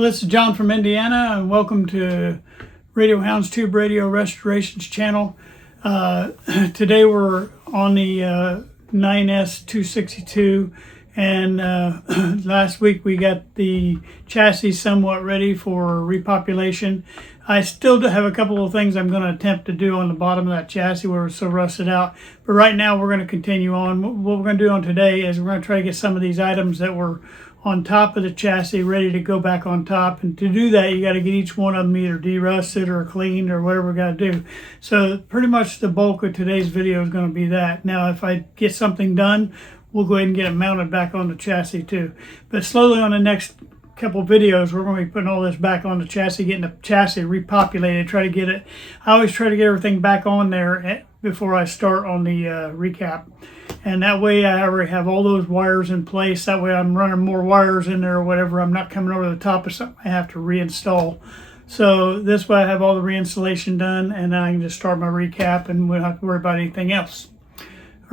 Well, this is John from Indiana, and welcome to Radio Hound's Tube Radio Restorations channel. Today we're on the 9S262, and last week we got the chassis somewhat ready for repopulation. I still do have a couple of things I'm going to attempt to do on the bottom of that chassis where it's so rusted out, but right now we're going to continue on. What we're going to do on today is we're going to try to get some of these items that were on top of the chassis ready to go back on top, and to do that you got to get each one of them either derusted or cleaned or whatever we got to do. So pretty much the bulk of today's video is going to be that. Now if I get something done, we'll go ahead and get it mounted back on the chassis too. But slowly on the next couple videos we're going to be putting all this back on the chassis, getting the chassis repopulated, try to get it. I always try to get everything back on there before I start on the recap. And that way I already have all those wires in place. That way I'm running more wires in there or whatever. I'm not coming over the top of something I have to reinstall. So this way I have all the reinstallation done, and then I can just start my recap and we don't have to worry about anything else.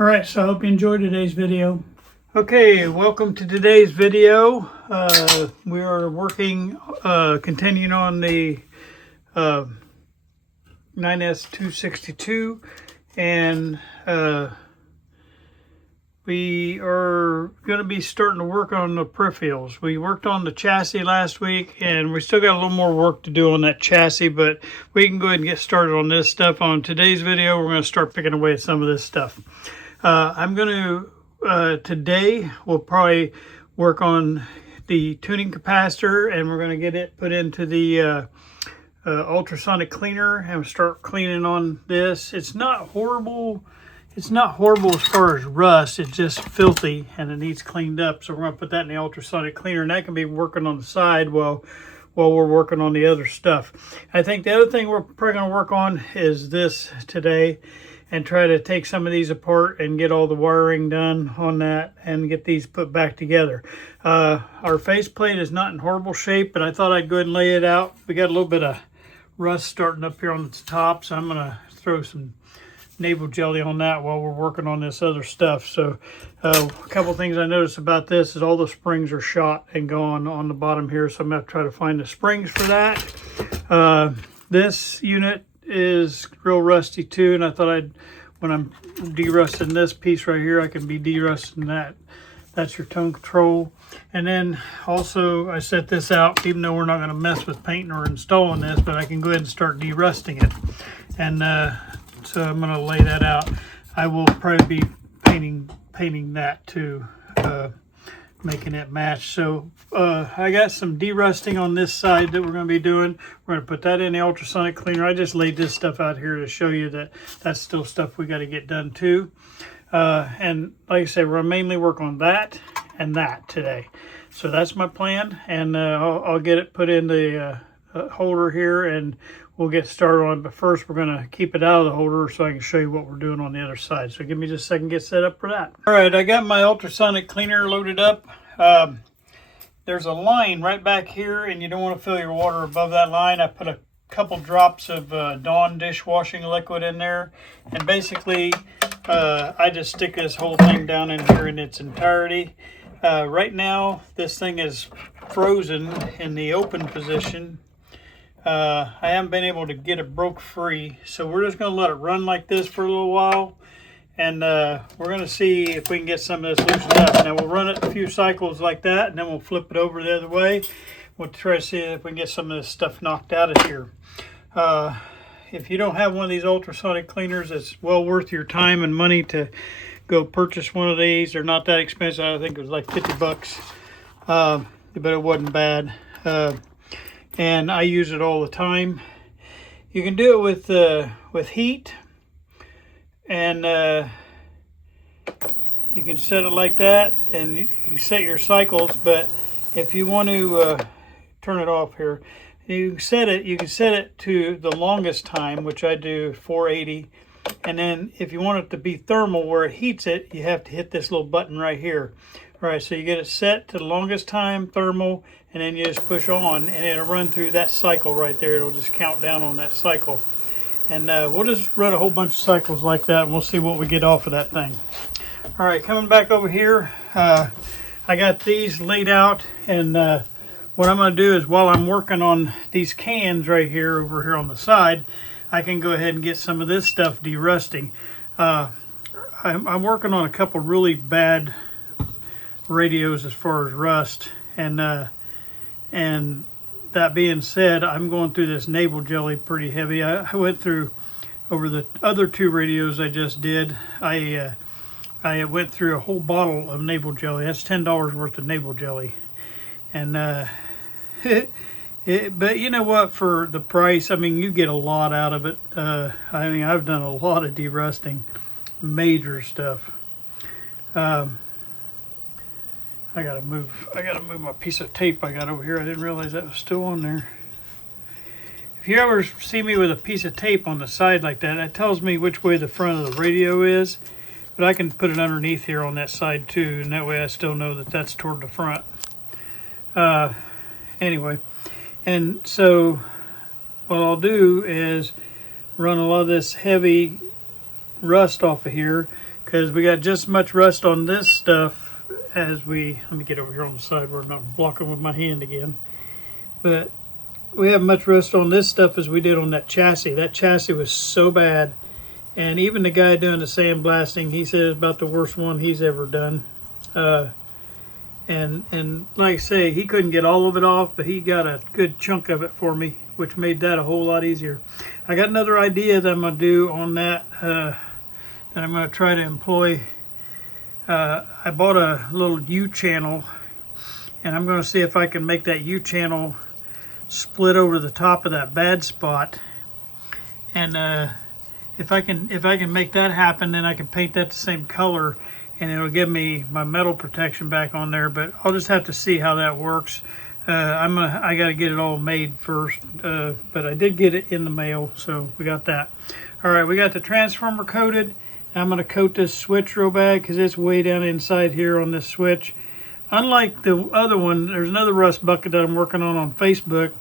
All right, so I hope you enjoyed today's video. Okay, welcome to today's video. We are working, continuing on the 9S262, and we are going to be starting to work on the peripherals. We worked on the chassis last week, and we still got a little more work to do on that chassis, but we can go ahead and get started on this stuff. On today's video, we're going to start picking away at some of this stuff. I'm going to, today, we'll probably work on the tuning capacitor, and we're going to get it put into the ultrasonic cleaner and start cleaning on this. It's not horrible. It's not horrible as far as rust. It's just filthy and it needs cleaned up. So we're going to put that in the ultrasonic cleaner, and that can be working on the side while we're working on the other stuff. I think the other thing we're probably going to work on is this today, and try to take some of these apart and get all the wiring done on that and get these put back together. Our faceplate is not in horrible shape, but I thought I'd go ahead and lay it out. We got a little bit of rust starting up here on the top, so I'm going to throw some navel jelly on that while we're working on this other stuff. So a couple things I noticed about this is all the springs are shot and gone on the bottom here, so I'm going to try to find the springs for that. This unit is real rusty too, and I thought when I'm derusting this piece right here, I can be derusting that. That's your tone control. And then also I set this out, even though we're not going to mess with painting or installing this, but I can go ahead and start derusting it. And so I'm going to lay that out. I will probably be painting that too, making it match. So I got some derusting on this side that we're going to be doing. We're going to put that in the ultrasonic cleaner. I just laid this stuff out here to show you that that's still stuff we got to get done too. And like I said, we're going to mainly work on that and that today. So that's my plan, and I'll get it put in the holder here, and we'll get started on it. But first we're going to keep it out of the holder so I can show you what we're doing on the other side. So give me just a second to get set up for that. All right, I got my ultrasonic cleaner loaded up. There's a line right back here, and you don't want to fill your water above that line. I put a couple drops of Dawn dishwashing liquid in there, and basically I just stick this whole thing down in here in its entirety. Right now this thing is frozen in the open position. I haven't been able to get it broke free, so we're just going to let it run like this for a little while, and we're going to see if we can get some of this loosened up. Now we'll run it a few cycles like that, and then we'll flip it over the other way. We'll try to see if we can get some of this stuff knocked out of here. If you don't have one of these ultrasonic cleaners, it's well worth your time and money to go purchase one of these. They're not that expensive. I think it was like 50 bucks, but it wasn't bad. And I use it all the time. You can do it with heat, and you can set it like that, and you can set your cycles. But if you want to turn it off here, you can set it to the longest time, which I do 480. And then if you want it to be thermal where it heats it, you have to hit this little button right here. All right, so you get it set to the longest time thermal, and then you just push on, and it'll run through that cycle right there. It'll just count down on that cycle. And we'll just run a whole bunch of cycles like that, and we'll see what we get off of that thing. All right, coming back over here, I got these laid out, and what I'm going to do is while I'm working on these cans right here over here on the side, I can go ahead and get some of this stuff derusting. I'm working on a couple really bad radios as far as rust, and that being said, I'm going through this navel jelly pretty heavy. I went through over the other 2 radios I just did. I went through a whole bottle of navel jelly. That's $10 worth of navel jelly, and but you know what? For the price, I mean, you get a lot out of it. I mean, I've done a lot of derusting, major stuff. I gotta move my piece of tape I got over here. I didn't realize that was still on there. If you ever see me with a piece of tape on the side like that, that tells me which way the front of the radio is. But I can put it underneath here on that side too, and that way I still know that that's toward the front. Anyway, and so what I'll do is run a lot of this heavy rust off of here, because we got just as much rust on this stuff as let me get over here on the side where I'm not blocking with my hand again. But we have much rust on this stuff as we did on that chassis. That chassis was so bad, and even the guy doing the sandblasting, he said it's about the worst one he's ever done. And like I say, he couldn't get all of it off, but he got a good chunk of it for me, which made that a whole lot easier. I got another idea that I'm going to do on that, that I'm going to try to employ. I bought a little U-channel, and I'm going to see if I can make that U-channel split over the top of that bad spot. And if I can make that happen, then I can paint that the same color, and it'll give me my metal protection back on there. But I'll just have to see how that works. I got to get it all made first, but I did get it in the mail, so we got that. All right, we got the transformer coated. I'm going to coat this switch real bad because it's way down inside here on this switch. Unlike the other one, there's another rust bucket that I'm working on Facebook.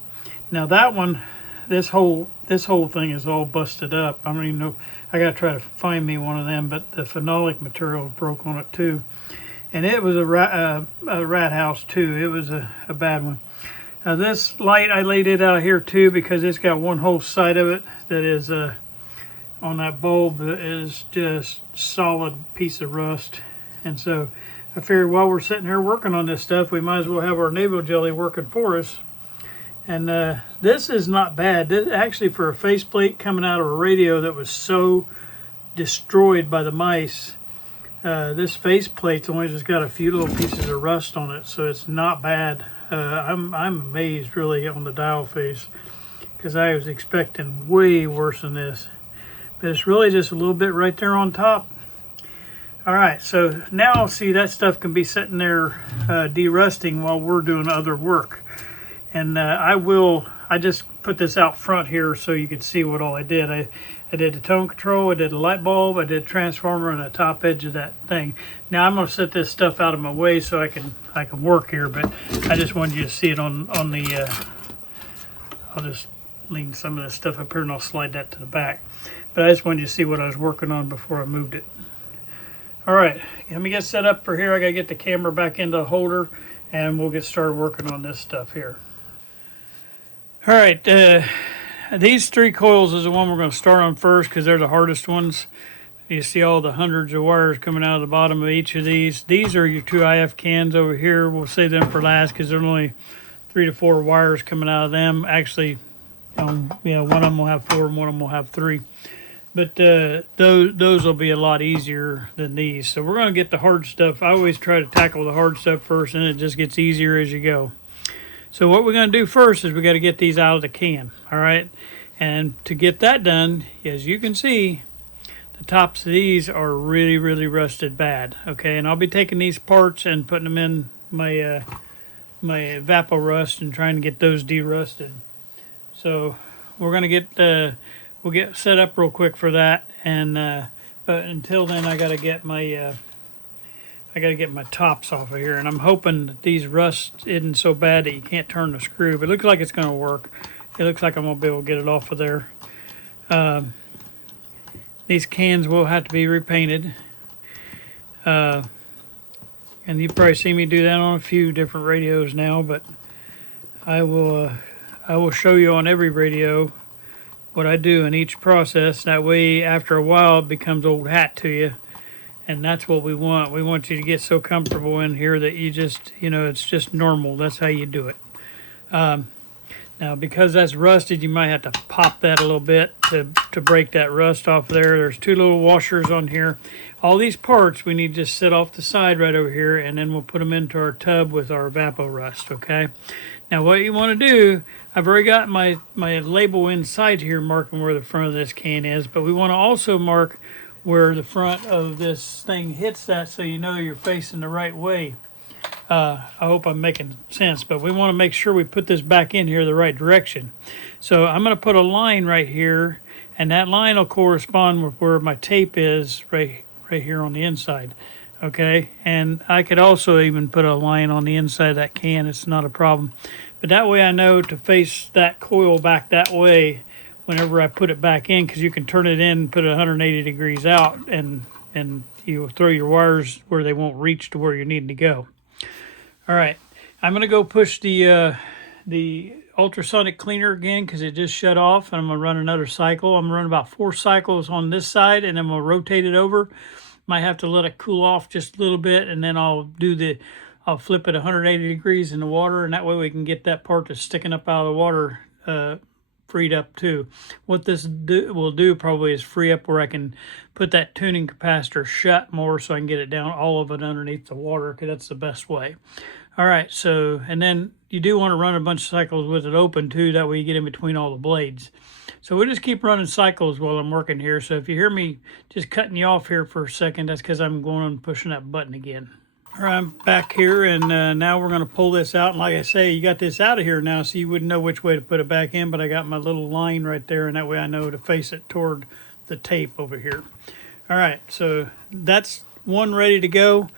Now that one, this whole thing is all busted up. I don't even know. I got to try to find me one of them, but the phenolic material broke on it too. And it was a rat house too. It was a bad one. Now this light, I laid it out here too because it's got one whole side of it that is on that bulb is just solid piece of rust. And so I figured while we're sitting here working on this stuff, we might as well have our navel jelly working for us. And this is not bad. This, actually, for a faceplate coming out of a radio that was so destroyed by the mice, this faceplate's only just got a few little pieces of rust on it, so it's not bad. I'm amazed really on the dial face, because I was expecting way worse than this. But it's really just a little bit right there on top. All right, so now see that stuff can be sitting there derusting while we're doing other work. And I just put this out front here so you can see what all I did. I did the tone control, I did the light bulb, I did transformer and the top edge of that thing. Now I'm going to set this stuff out of my way so I can work here, but I just wanted you to see it on the, I'll just lean some of this stuff up here and I'll slide that to the back. But I just wanted you to see what I was working on before I moved it. All right, let me get set up for here. I got to get the camera back into the holder and we'll get started working on this stuff here. All right, these 3 coils is the one we're going to start on first because they're the hardest ones. You see all the hundreds of wires coming out of the bottom of each of these. These are your 2 IF cans over here. We'll save them for last because there's only 3 to 4 wires coming out of them. Actually, one of them will have 4 and one of them will have 3. But those will be a lot easier than these. So we're going to get the hard stuff. I always try to tackle the hard stuff first, and it just gets easier as you go. So what we're going to do first is we got to get these out of the can, all right? And to get that done, as you can see, the tops of these are really, really rusted bad, okay? And I'll be taking these parts and putting them in my my Evapo-Rust and trying to get those derusted. So we're going to get we'll get set up real quick for that, and but until then, I got to get my tops off of here, and I'm hoping that these rust isn't so bad that you can't turn the screw. But it looks like it's going to work. It looks like I'm going to be able to get it off of there. These cans will have to be repainted, and you've probably seen me do that on a few different radios now. But I will show you on every radio what I do in each process. That way, after a while, it becomes old hat to you. And that's what we want. We want you to get so comfortable in here that you just, it's just normal. That's how you do it. Now, because that's rusted, you might have to pop that a little bit to break that rust off there. There's 2 little washers on here. All these parts we need to just sit off the side right over here, and then we'll put them into our tub with our Evapo-Rust, okay? Now, what you want to do, I've already got my label inside here marking where the front of this can is, but we want to also mark where the front of this thing hits that so you know you're facing the right way. I hope I'm making sense, but we want to make sure we put this back in here the right direction. So I'm going to put a line right here, and that line will correspond with where my tape is right here on the inside. Okay, and I could also even put a line on the inside of that can. It's not a problem. But that way I know to face that coil back that way whenever I put it back in, because you can turn it in, put it 180 degrees out, and you throw your wires where they won't reach to where you're needing to go. All right, I'm going to go push the ultrasonic cleaner again because it just shut off, and I'm going to run another cycle. I'm going to run about 4 cycles on this side, and then we'll rotate it over. Might have to let it cool off just a little bit, and then I'll flip it 180 degrees in the water, and that way we can get that part that's sticking up out of the water freed up too. What this will do probably is free up where I can put that tuning capacitor shut more so I can get it down, all of it underneath the water, because that's the best way. All right, so, and then you do want to run a bunch of cycles with it open too, that way you get in between all the blades. So we'll just keep running cycles while I'm working here. So if you hear me just cutting you off here for a second, that's because I'm going and pushing that button again. All right, I'm back here, and now we're going to pull this out. And like I say, you got this out of here now, so you wouldn't know which way to put it back in, but I got my little line right there, and that way I know to face it toward the tape over here. All right, so that's one ready to go.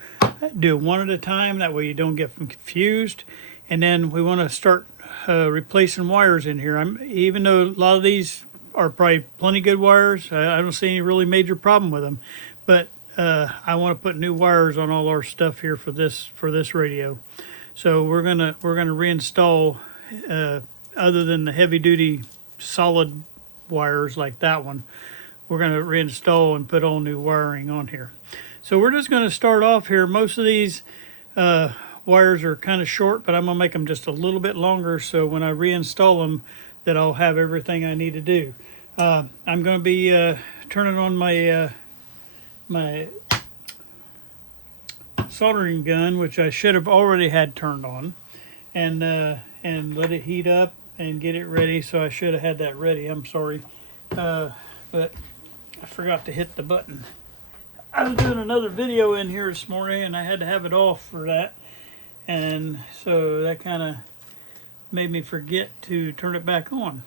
Do it one at a time, that way you don't get confused. And then we want to start replacing wires in here. Even though a lot of these are probably plenty good wires, I don't see any really major problem with them, but I want to put new wires on all our stuff here for this radio. So we're gonna reinstall, other than the heavy duty solid wires like that one, we're gonna reinstall and put all new wiring on here. So we're just gonna start off here. Most of these wires are kind of short, but I'm gonna make them just a little bit longer so when I reinstall them that I'll have everything I need to do. I'm gonna be turning on my my soldering gun, which I should have already had turned on, and let it heat up and get it ready. So I should have had that ready. I'm sorry, but I forgot to hit the button. I was doing another video in here this morning, and I had to have it off for that, and so that kind of made me forget to turn it back on.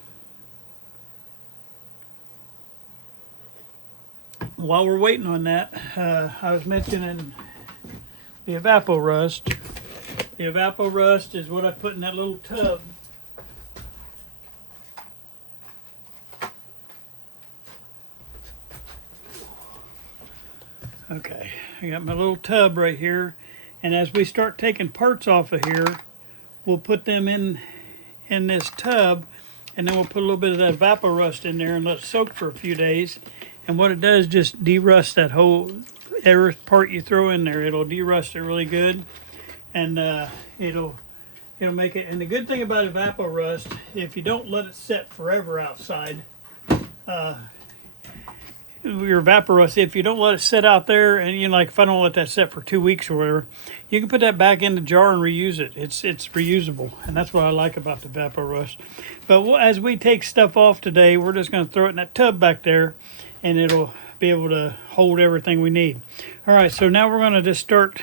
While we're waiting on that, I was mentioning the Evapo-Rust. The Evapo-Rust is what I put in that little tub. Okay, I got my little tub right here, and as we start taking parts off of here, we'll put them in this tub, and then we'll put a little bit of that Evapo-Rust in there and let it soak for a few days. And what it does, just de-rust that whole every part you throw in there. It'll de-rust it really good, and it'll make it. And the good thing about Evapo-Rust, if you don't let it set forever outside, your Evapo-Rust, if you don't let it sit out there, and like if I don't let that set for 2 weeks or whatever, you can put that back in the jar and reuse it. It's reusable, and that's what I like about the Evapo-Rust. But as we take stuff off today, we're just going to throw it in that tub back there, and it'll be able to hold everything we need. All right, so now we're going to just start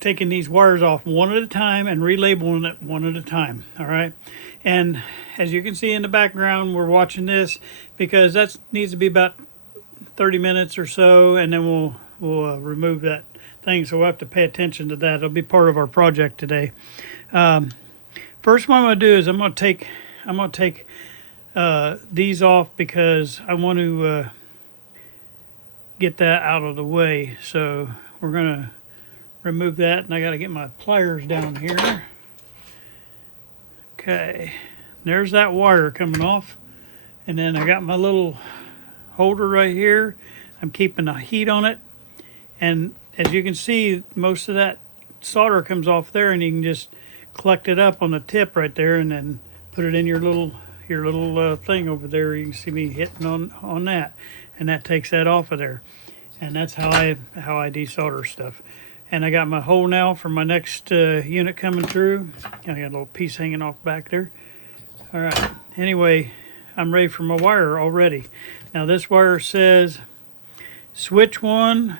taking these wires off one at a time and relabeling it one at a time. All right, and as you can see in the background, we're watching this because that needs to be about 30 minutes or so, and then we'll remove that thing. So we'll have to pay attention to that. It'll be part of our project today. First, what I'm going to do is I'm going to take these off because I want to get that out of the way. So we're going to remove that, and I got to get my pliers down here. Okay, there's that wire coming off. And then I got my little holder right here. I'm keeping the heat on it. And as you can see, most of that solder comes off there, and you can just collect it up on the tip right there and then put it in your little thing over there. You can see me hitting on that, and that takes that off of there. And that's how I desolder stuff. And I got my hole now for my next unit coming through. I got a little piece hanging off back there. All right, anyway, I'm ready for my wire already. Now this wire says switch 1,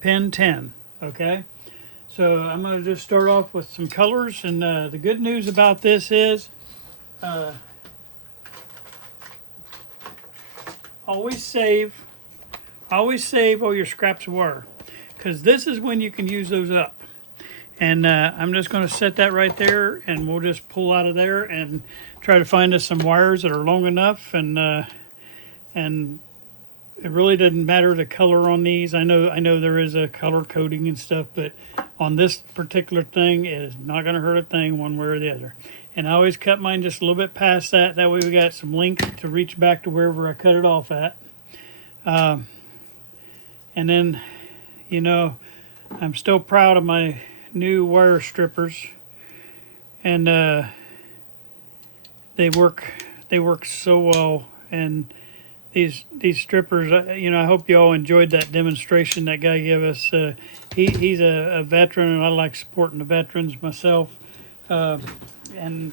pin 10, okay? So I'm gonna just start off with some colors, and the good news about this is always save all your scraps of wire, because this is when you can use those up. And I'm just going to set that right there, and we'll just pull out of there and try to find us some wires that are long enough. And it really doesn't matter the color on these. I know there is a color coding and stuff, but on this particular thing, it is not going to hurt a thing one way or the other. And I always cut mine just a little bit past that. That way we got some length to reach back to wherever I cut it off at. And then, you know, I'm still proud of my new wire strippers, and they work so well. And these strippers, you know, I hope you all enjoyed that demonstration that guy gave us. He's a veteran, and I like supporting the veterans myself. And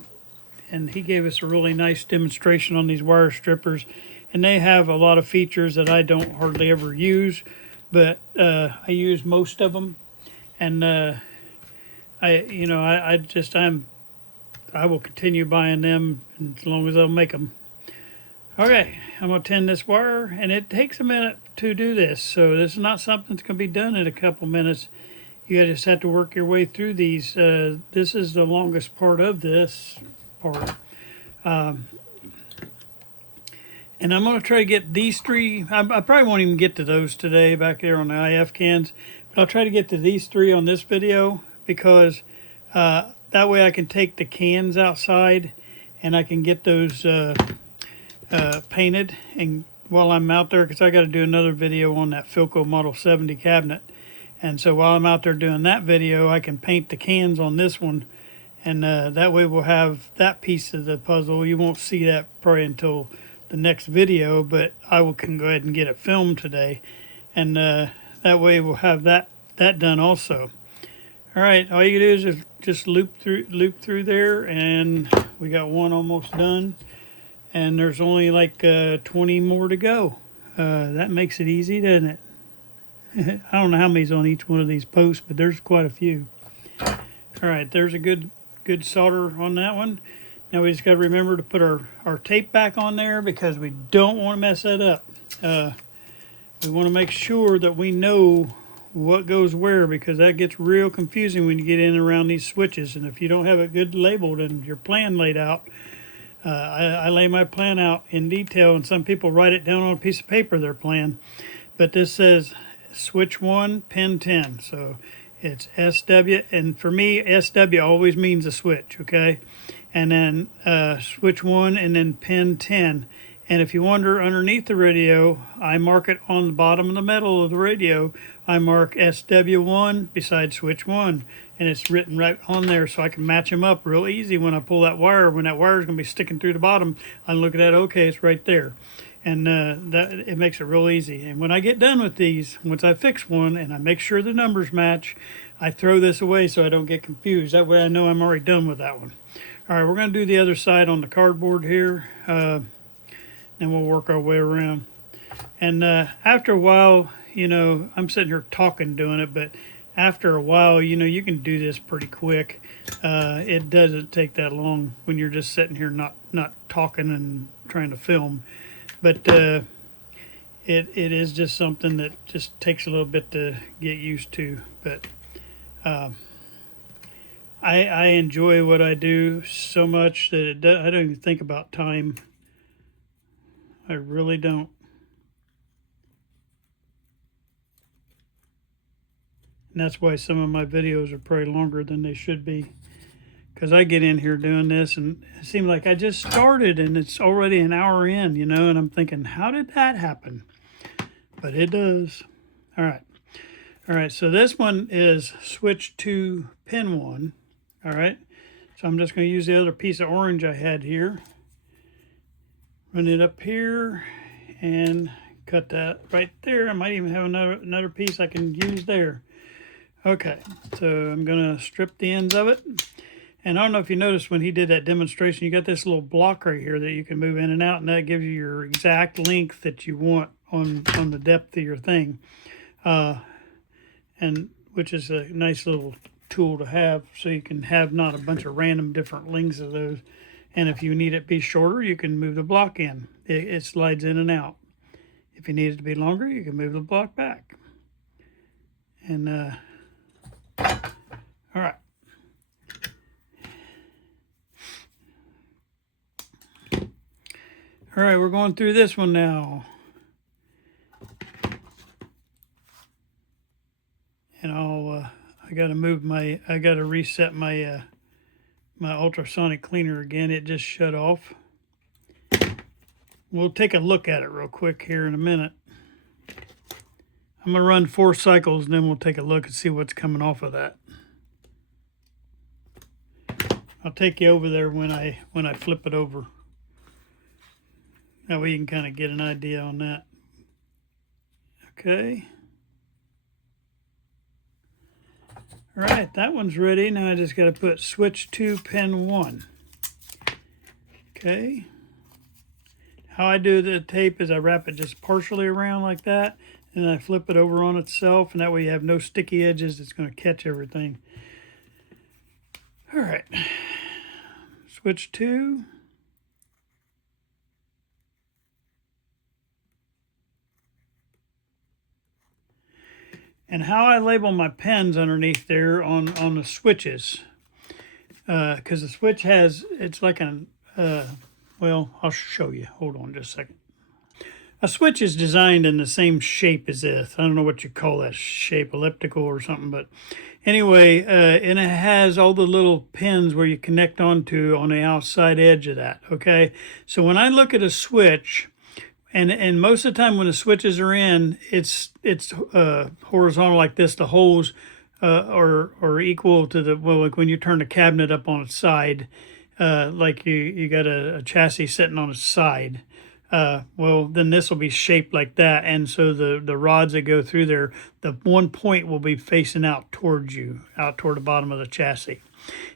he gave us a really nice demonstration on these wire strippers, and they have a lot of features that I don't hardly ever use, but I use most of them. And I will continue buying them as long as they'll make them. Okay, I'm gonna tend this wire, and it takes a minute to do this, so this is not something that's gonna be done in a couple minutes. You just have to work your way through these. This is the longest part of this part. And I'm going to try to get these three. I probably won't even get to those today back there on the IF cans. But I'll try to get to these three on this video, because that way I can take the cans outside and I can get those painted. And while I'm out there, because I got to do another video on that Philco Model 70 cabinet. And so while I'm out there doing that video, I can paint the cans on this one. And that way we'll have that piece of the puzzle. You won't see that probably until the next video, but can go ahead and get it filmed today. And that way we'll have that done also. All right, all you can do is just loop through there, and we got one almost done. And there's only like 20 more to go. That makes it easy, doesn't it? I don't know how many's on each one of these posts, but there's quite a few. All right, there's a good solder on that one. Now we just got to remember to put our tape back on there, because we don't want to mess that up. We want to make sure that we know what goes where, because that gets real confusing when you get in and around these switches. And if you don't have it good labeled and your plan laid out, I lay my plan out in detail, and some people write it down on a piece of paper, their plan. But this says switch 1, pin 10. So it's SW, and for me, SW always means a switch, okay? And then switch 1 and then pin 10. And if you wonder, underneath the radio, I mark it on the bottom of the metal of the radio. I mark SW1 beside switch 1. And it's written right on there, so I can match them up real easy when I pull that wire. When that wire is going to be sticking through the bottom, I look at that, okay, it's right there. And it makes it real easy. And when I get done with these, once I fix one and I make sure the numbers match, I throw this away so I don't get confused. That way I know I'm already done with that one. All right, we're going to do the other side on the cardboard here. Then we'll work our way around. And after a while, you know, I'm sitting here talking doing it, but after a while, you know, you can do this pretty quick. It doesn't take that long when you're just sitting here not talking and trying to film. But it is just something that just takes a little bit to get used to. But I enjoy what I do so much that I don't even think about time. I really don't. And that's why some of my videos are probably longer than they should be, because I get in here doing this and it seems like I just started and it's already an hour in, you know, and I'm thinking, how did that happen? But it does. All right. All right, so this one is switch to pin 1. All right, so I'm just going to use the other piece of orange I had here. Run it up here and cut that right there. I might even have another piece I can use there. Okay, so I'm going to strip the ends of it. And I don't know if you noticed when he did that demonstration, you got this little block right here that you can move in and out, and that gives you your exact length that you want on the depth of your thing. And which is a nice little tool to have, so you can have not a bunch of random different lengths of those. And if you need it to be shorter, you can move the block in. It slides in and out. If you need it to be longer, you can move the block back. And all right. All right, we're going through this one now. And I got to reset my my ultrasonic cleaner again. It just shut off. We'll take a look at it real quick here in a minute. I'm going to run 4 cycles and then we'll take a look and see what's coming off of that. I'll take you over there when I flip it over. That way you can kind of get an idea on that. Okay. All right, that one's ready. Now I just got to put switch to pin 1. Okay. How I do the tape is I wrap it just partially around like that, and I flip it over on itself, and that way you have no sticky edges. It's going to catch everything. All right. Switch to. And how I label my pins underneath there on the switches, because the switch has, it's like an, well, I'll show you. Hold on just a second. A switch is designed in the same shape as this. I don't know what you call that shape, elliptical or something, but anyway, and it has all the little pins where you connect onto on the outside edge of that, okay? So when I look at a switch, and most of the time when the switches are in, it's horizontal like this. The holes are equal to the, well, like when you turn the cabinet up on its side, like you got a chassis sitting on its side. Well, then this will be shaped like that, and so the rods that go through there, the one point will be facing out towards you, out toward the bottom of the chassis.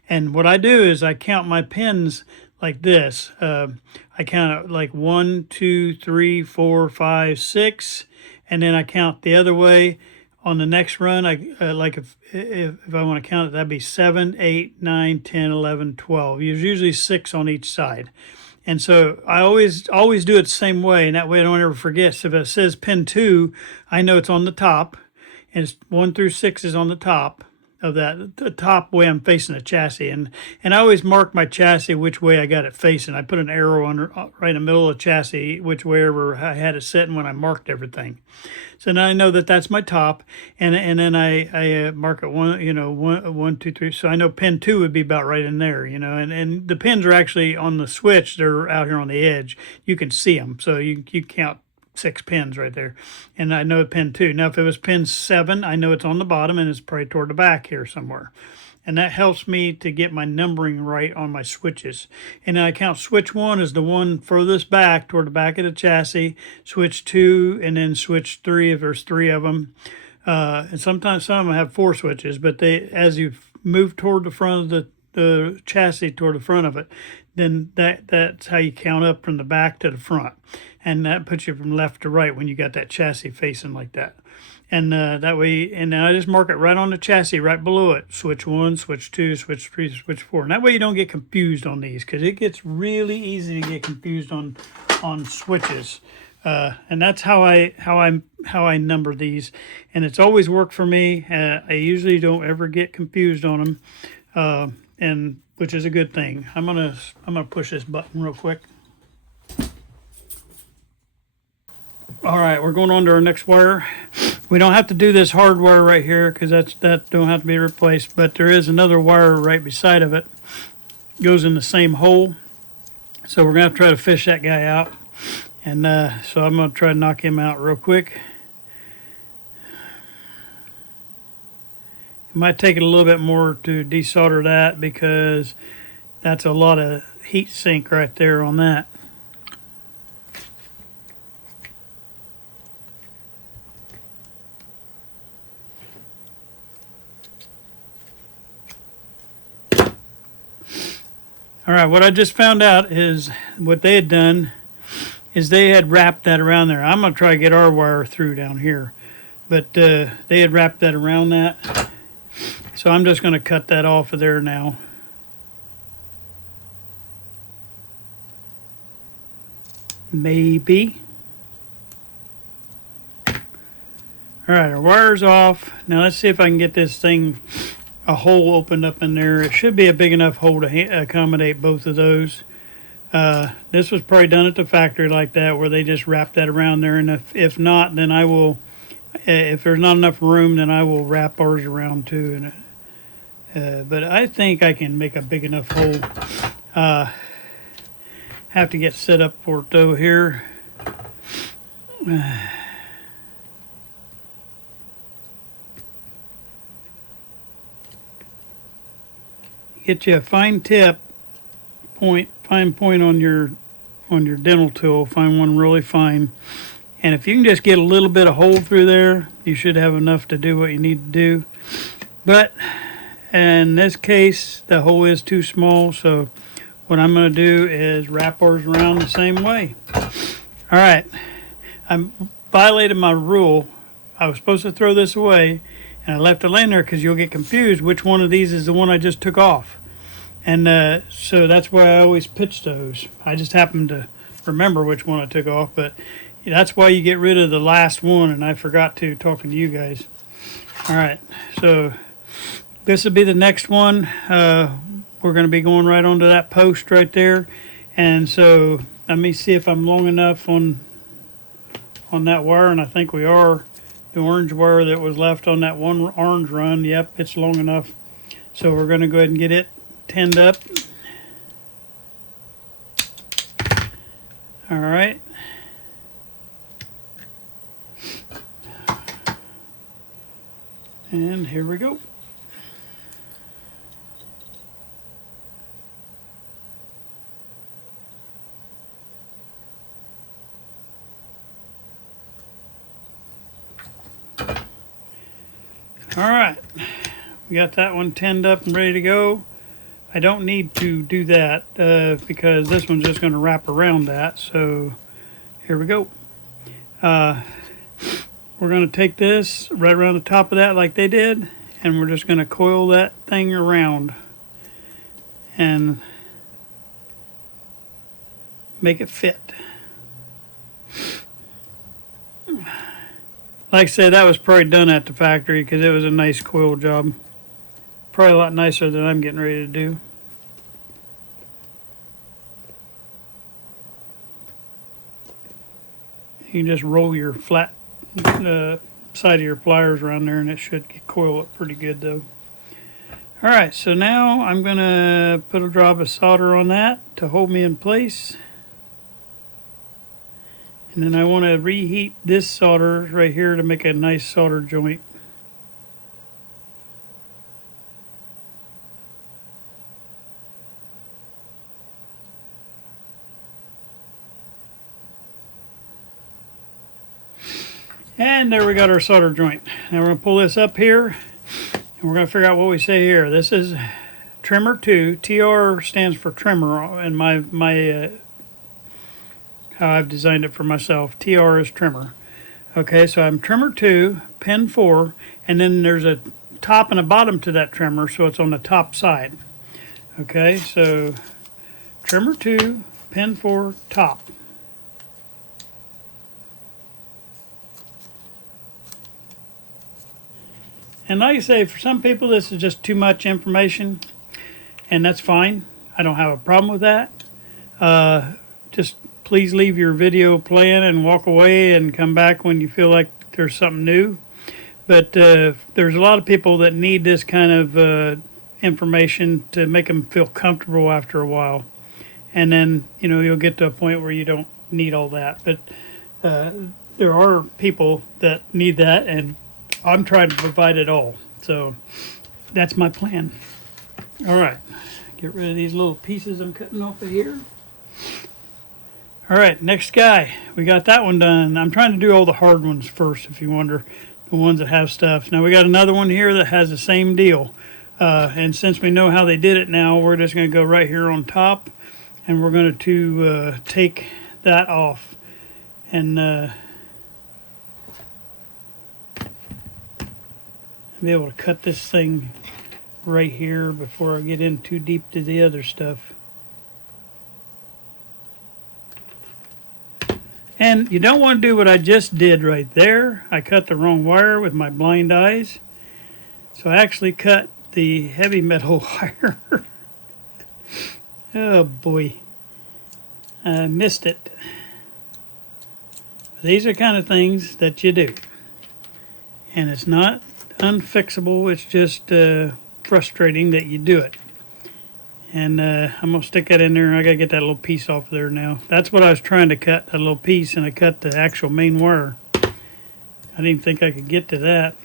And what I do is I count my pins like this. I count it like 1, 2, 3, 4, 5, 6, and then I count the other way. On the next run, I like if I want to count it, that'd be 7, 8, 9, 10, 11, 12. There's usually 6 on each side. And so I always do it the same way, and that way I don't ever forget. So if it says pin 2, I know it's on the top, and it's 1 through 6 is on the top of that, the top way I'm facing the chassis. And I always mark my chassis which way I got it facing. I put an arrow under right in the middle of the chassis, whichever I had it sitting when I marked everything. So now I know that that's my top, and then I mark it 1, 2, 3. So I know pin 2 would be about right in there, and the pins are actually on the switch. They're out here on the edge. You can see them, so you count 6 pins right there, and I know pin 2. Now if it was pin 7, I know it's on the bottom and it's probably toward the back here somewhere, and that helps me to get my numbering right on my switches. And then I count switch 1 as the one furthest back toward the back of the chassis, switch 2, and then switch 3 if there's 3 of them. And sometimes some of them have 4 switches, but as you move toward the front of the chassis, toward the front of it, then that's how you count up from the back to the front. And that puts you from left to right when you got that chassis facing like that. And that way, and I just mark it right on the chassis, right below it. Switch 1, switch 2, switch 3, switch 4. And that way you don't get confused on these, because it gets really easy to get confused on switches. And that's how I number these, and it's always worked for me. I usually don't ever get confused on them, and which is a good thing. I'm gonna push this button real quick. All right, we're going on to our next wire. We don't have to do this hard wire right here because that don't have to be replaced, but there is another wire right beside of it goes in the same hole. So we're going to try to fish that guy out. And so I'm going to try to knock him out real quick. It might take it a little bit more to desolder that because that's a lot of heat sink right there on that. All right, what I just found out is what they had done is they had wrapped that around there. I'm going to try to get our wire through down here. But they had wrapped that around that. So I'm just going to cut that off of there now. Maybe. All right, our wire's off. Now let's see if I can get this thing, a hole opened up in there. It should be a big enough hole to accommodate both of those. This was probably done at the factory like that, where they just wrap that around there. And if not, then I will, if there's not enough room, then I will wrap ours around too. And but I think I can make a big enough hole. Have to get set up for it though here. Get you a fine point on your dental tool. Find one really fine, and if you can just get a little bit of hole through there, you should have enough to do what you need to do. But in this case, the hole is too small, so what I'm going to do is wrap ours around the same way. All right, I violated my rule. I was supposed to throw this away, and I left it laying there because you'll get confused which one of these is the one I just took off. And so that's why I always pitch those. I just happened to remember which one I took off, but that's why you get rid of the last one, and I forgot to talking to you guys. All right, so this will be the next one. We're going to be going right onto that post right there. And so let me see if I'm long enough on that wire, and I think we are. The orange wire that was left on that one orange run, yep, it's long enough. So we're going to go ahead and get it tinned up. All right. And here we go. All right, we got that one tinned up and ready to go. I don't need to do that because this one's just going to wrap around that. So here we go. We're going to take this right around the top of that like they did, and we're just going to coil that thing around and make it fit. Like I said, that was probably done at the factory because it was a nice coil job. Probably a lot nicer than I'm getting ready to do. You can just roll your flat side of your pliers around there and it should coil it pretty good though. Alright, so now I'm going to put a drop of solder on that to hold me in place. And then I want to reheat this solder right here to make a nice solder joint. And there we got our solder joint. Now we're going to pull this up here and we're going to figure out what we say here. This is trimmer 2. TR stands for trimmer in my how I've designed it for myself. TR is trimmer. Okay, so I'm trimmer 2, pin 4, and then there's a top and a bottom to that trimmer, so it's on the top side. Okay, so trimmer 2, pin 4, top. And like I say, for some people this is just too much information, and that's fine. I don't have a problem with that. Just please leave your video playing and walk away and come back when you feel like there's something new. But there's a lot of people that need this kind of information to make them feel comfortable after a while. And then, you'll get to a point where you don't need all that. But there are people that need that, and I'm trying to provide it all. So that's my plan. All right, get rid of these little pieces I'm cutting off of here. All right, next guy. We got that one done. I'm trying to do all the hard ones first, if you wonder, the ones that have stuff. Now we got another one here that has the same deal. And since we know how they did it now, we're just going to go right here on top, and we're going to take that off. And be able to cut this thing right here before I get in too deep to the other stuff. And you don't want to do what I just did right there. I cut the wrong wire with my blind eyes. So I actually cut the heavy metal wire. Oh boy, I missed it. These are kind of things that you do. And it's not unfixable, it's just frustrating that you do it. And I'm going to stick that in there, and I got to get that little piece off there now. That's what I was trying to cut, a little piece, and I cut the actual main wire. I didn't think I could get to that.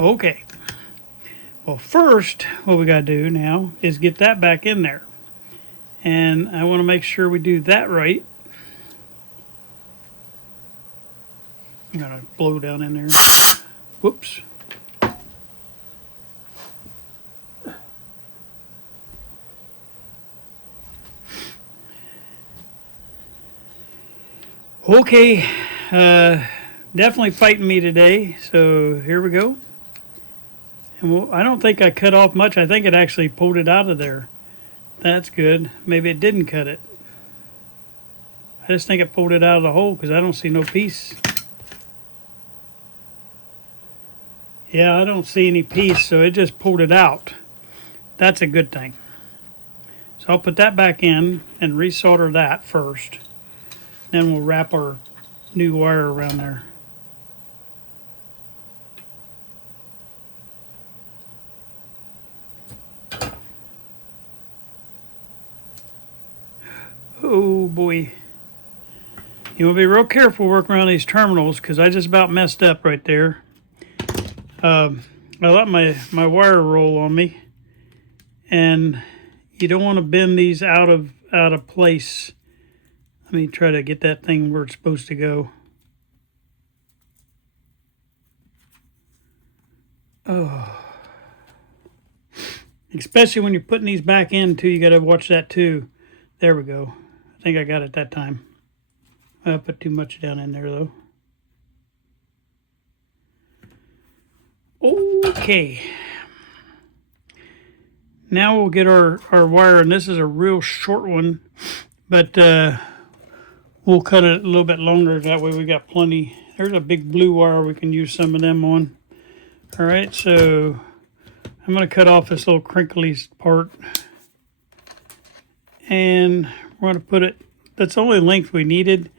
Okay. Well, first, what we got to do now is get that back in there. And I want to make sure we do that right. I'm going to blow down in there. Whoops. Okay, definitely fighting me today, so here we go. And I don't think I cut off much. I think it actually pulled it out of there. That's good. Maybe it didn't cut it. I just think it pulled it out of the hole because I don't see no piece. Yeah, I don't see any piece, so it just pulled it out. That's a good thing. So I'll put that back in and resolder that first. Then we'll wrap our new wire around there. Oh boy. You want to be real careful working around these terminals because I just about messed up right there. I let my wire roll on me, and you don't want to bend these out of place. Let me try to get that thing where it's supposed to go. Oh. Especially when you're putting these back in too, you got to watch that too. There we go. I think I got it that time. I put too much down in there though. Okay. Now we'll get our wire, and this is a real short one, but we'll cut it a little bit longer. That way we got plenty. There's a big blue wire. We can use some of them on. All right, so I'm going to cut off this little crinkly part. And we're going to put it, that's the only length we needed,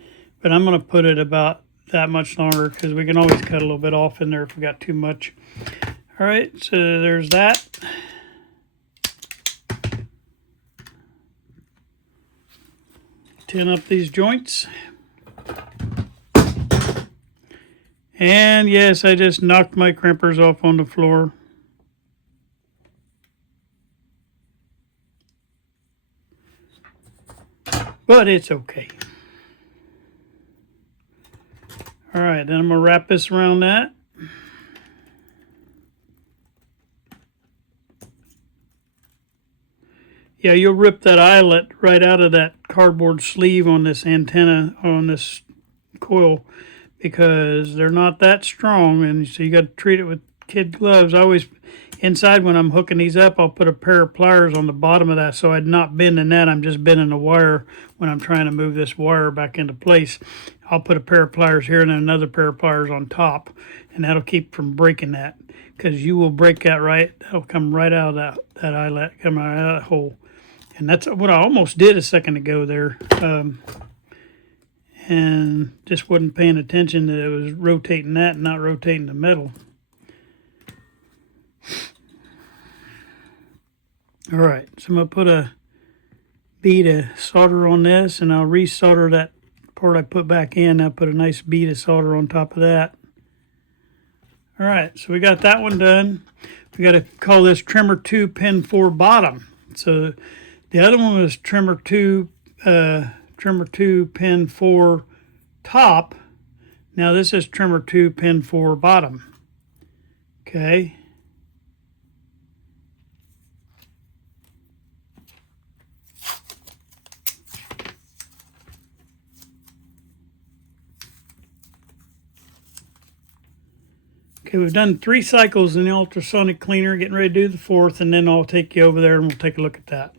but I'm going to put it about that much longer because we can always cut a little bit off in there if we got too much. All right, so there's that. Tin up these joints. And yes, I just knocked my crimpers off on the floor. But it's okay. All right, then I'm going to wrap this around that. Yeah, you'll rip that eyelet right out of that cardboard sleeve on this antenna, on this coil, because they're not that strong, and so you got to treat it with kid gloves. I always, inside when I'm hooking these up, I'll put a pair of pliers on the bottom of that so I'm not bending that. I'm just bending the wire when I'm trying to move this wire back into place. I'll put a pair of pliers here and then another pair of pliers on top, and that'll keep from breaking that, because you will break that right. That'll come right out of that eyelet, come right out of that hole. And that's what I almost did a second ago there. And just wasn't paying attention that it was rotating that and not rotating the metal. All right, so I'm going to put a bead of solder on this, and I'll resolder that part I put back in. I'll put a nice bead of solder on top of that. All right, so we got that one done. We got to call this trimmer 2 pin 4 bottom. So the other one was trimmer 2 pin 4 top. Now this is trimmer 2 pin 4 bottom. Okay. Okay, we've done 3 cycles in the ultrasonic cleaner, getting ready to do the 4th, and then I'll take you over there and we'll take a look at that.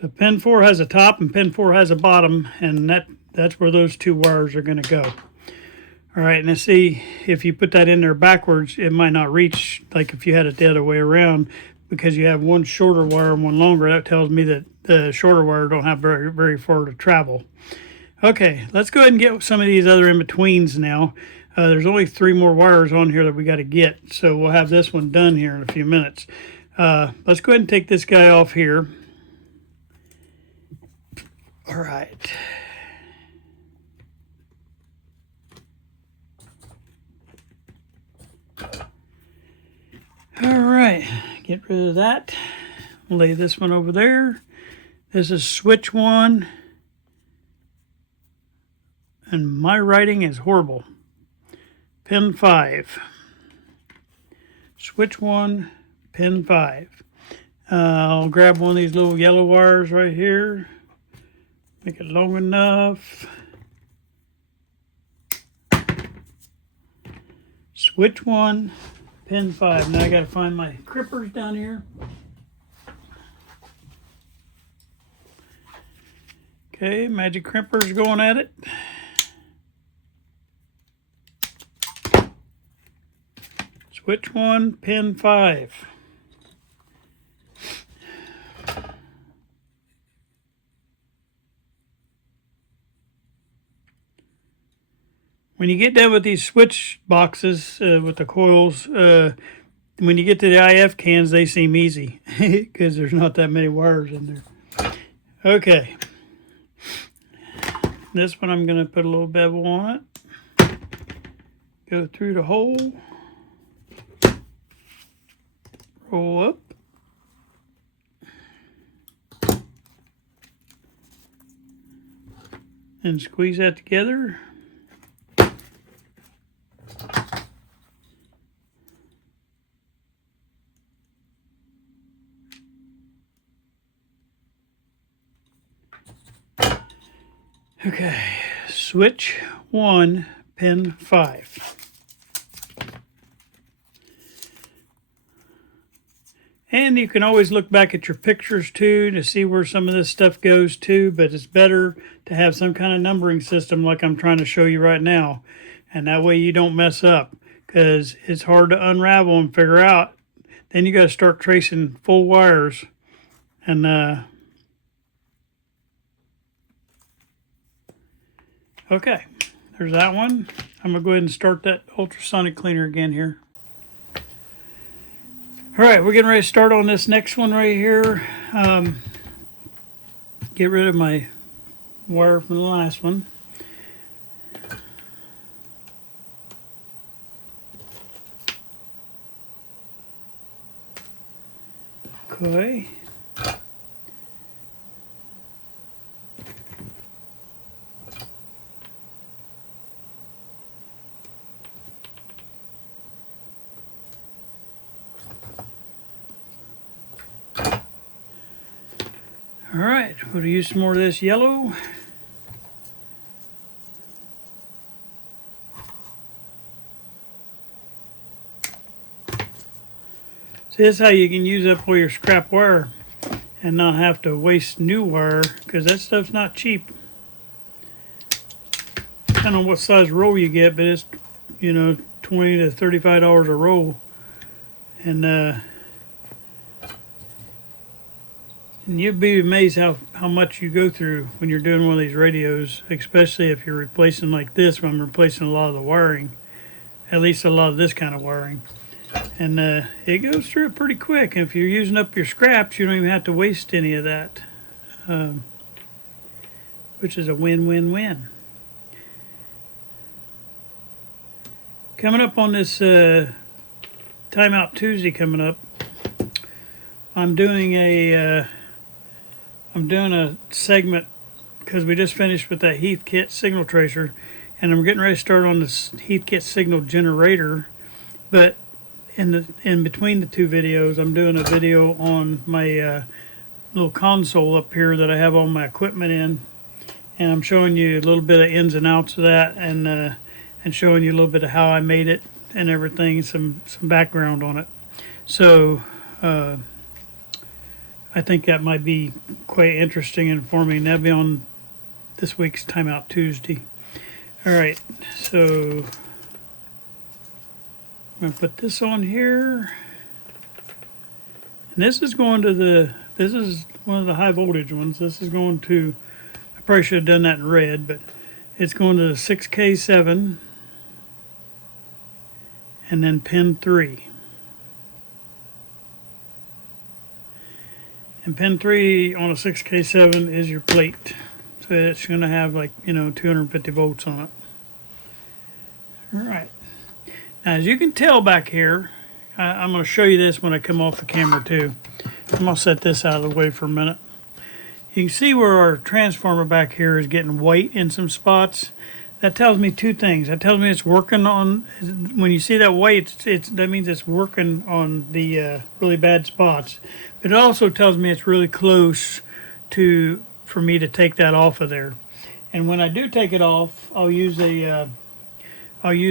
So pin 4 has a top and pin 4 has a bottom, and that's where those 2 wires are going to go. All right, now see, if you put that in there backwards, it might not reach, like if you had it the other way around, because you have one shorter wire and one longer. That tells me that the shorter wire don't have very, very far to travel. Okay, let's go ahead and get some of these other in-betweens now. There's only 3 more wires on here that we got to get, so we'll have this one done here in a few minutes. Let's go ahead and take this guy off here. All right. All right, get rid of that. Lay this one over there. This is switch 1. And my writing is horrible. Pin 5. Switch 1, pin 5. I'll grab one of these little yellow wires right here. Make it long enough. Switch 1, pin 5. Now I got to find my crimpers down here. Okay, magic crimpers going at it. Switch 1, pin 5. When you get done with these switch boxes with the coils, when you get to the IF cans, they seem easy because there's not that many wires in there. Okay. This one I'm going to put a little bevel on it. Go through the hole. Roll up. And squeeze that together. Okay, switch 1, pin 5. And you can always look back at your pictures too to see where some of this stuff goes to, but it's better to have some kind of numbering system like I'm trying to show you right now. And that way you don't mess up, because it's hard to unravel and figure out. Then you got to start tracing full wires. And okay, there's that one. I'm going to go ahead and start that ultrasonic cleaner again here. All right, we're getting ready to start on this next one right here. Get rid of my wire from the last one. Okay. All right, we'll use some more of this yellow. So this is how you can use up all your scrap wire and not have to waste new wire, because that stuff's not cheap. Depending on what size roll you get, but it's, you know, $20 to $35 a roll. And And you'd be amazed how much you go through when you're doing one of these radios, especially if you're replacing like this, when I'm replacing a lot of the wiring, at least a lot of this kind of wiring. And it goes through it pretty quick. And if you're using up your scraps, you don't even have to waste any of that, which is a win-win-win. Coming up on this Timeout Tuesday coming up, I'm doing a segment because we just finished with that Heathkit signal tracer, and I'm getting ready to start on this Heathkit signal generator. But in between the two videos, I'm doing a video on my little console up here that I have all my equipment in, and I'm showing you a little bit of ins and outs of that, and showing you a little bit of how I made it and everything, some background on it. So I think that might be quite interesting and informing. That'll be on this week's Timeout Tuesday. All right, so I'm going to put this on here. And this is going to this is one of the high voltage ones. This is going to, I probably should have done that in red, but it's going to the 6K7 and then pin 3. And pin 3 on a 6K7 is your plate. So it's going to have 250 volts on it. All right. Now, as you can tell back here, I'm going to show you this when I come off the camera too. I'm going to set this out of the way for a minute. You can see where our transformer back here is getting white in some spots. That tells me two things. That tells me it's working on, when you see that white, that means it's working on the really bad spots. But it also tells me it's really close for me to take that off of there. And when I do take it off, I'll use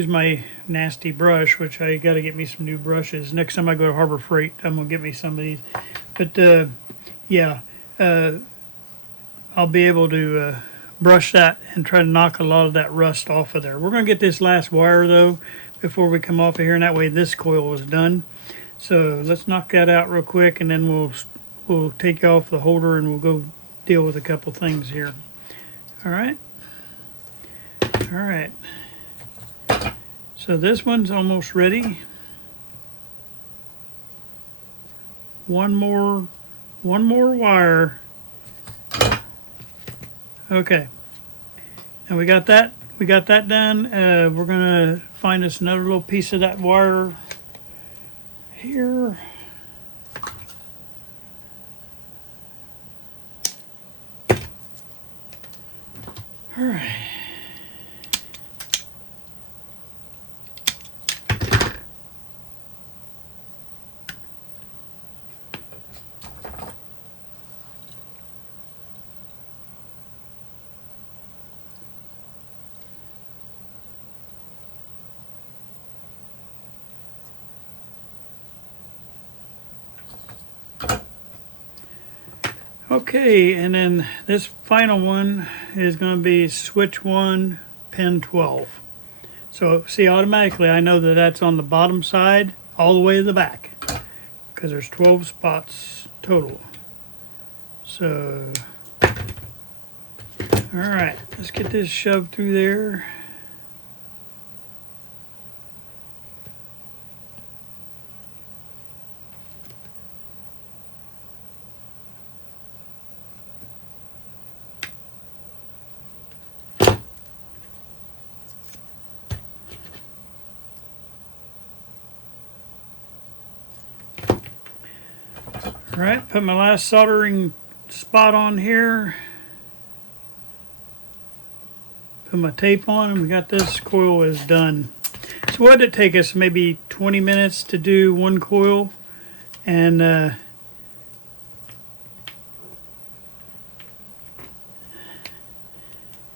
my nasty brush, which I got to get me some new brushes. Next time I go to Harbor Freight, I'm going to get me some of these. But I'll be able to brush that and try to knock a lot of that rust off of there. We're going to get this last wire though before we come off of here, and that way this coil is done. So let's knock that out real quick, and then we'll take off the holder and we'll go deal with a couple things here. All right. So this one's almost ready. One more wire. Okay. And we got that done. We're gonna find us another little piece of that wire here. All right. Okay, and then this final one is going to be switch 1, pin 12. So see, automatically I know that that's on the bottom side all the way to the back, because there's 12 spots total. So, all right, let's get this shoved through there. All right, put my last soldering spot on here. Put my tape on, and we got this coil is done. So what did it take us? Maybe 20 minutes to do one coil, and that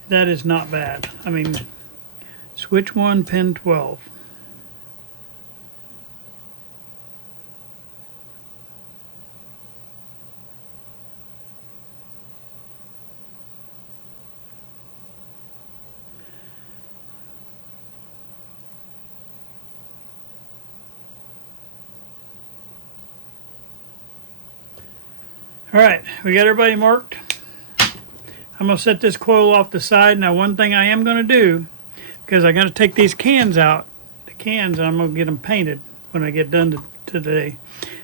is not bad. I mean, switch 1, pin 12. All right, we got everybody marked. I'm gonna set this coil off the side. Now, one thing I am gonna do, because I'm gonna take these cans out, the cans, I'm gonna get them painted when I get done today.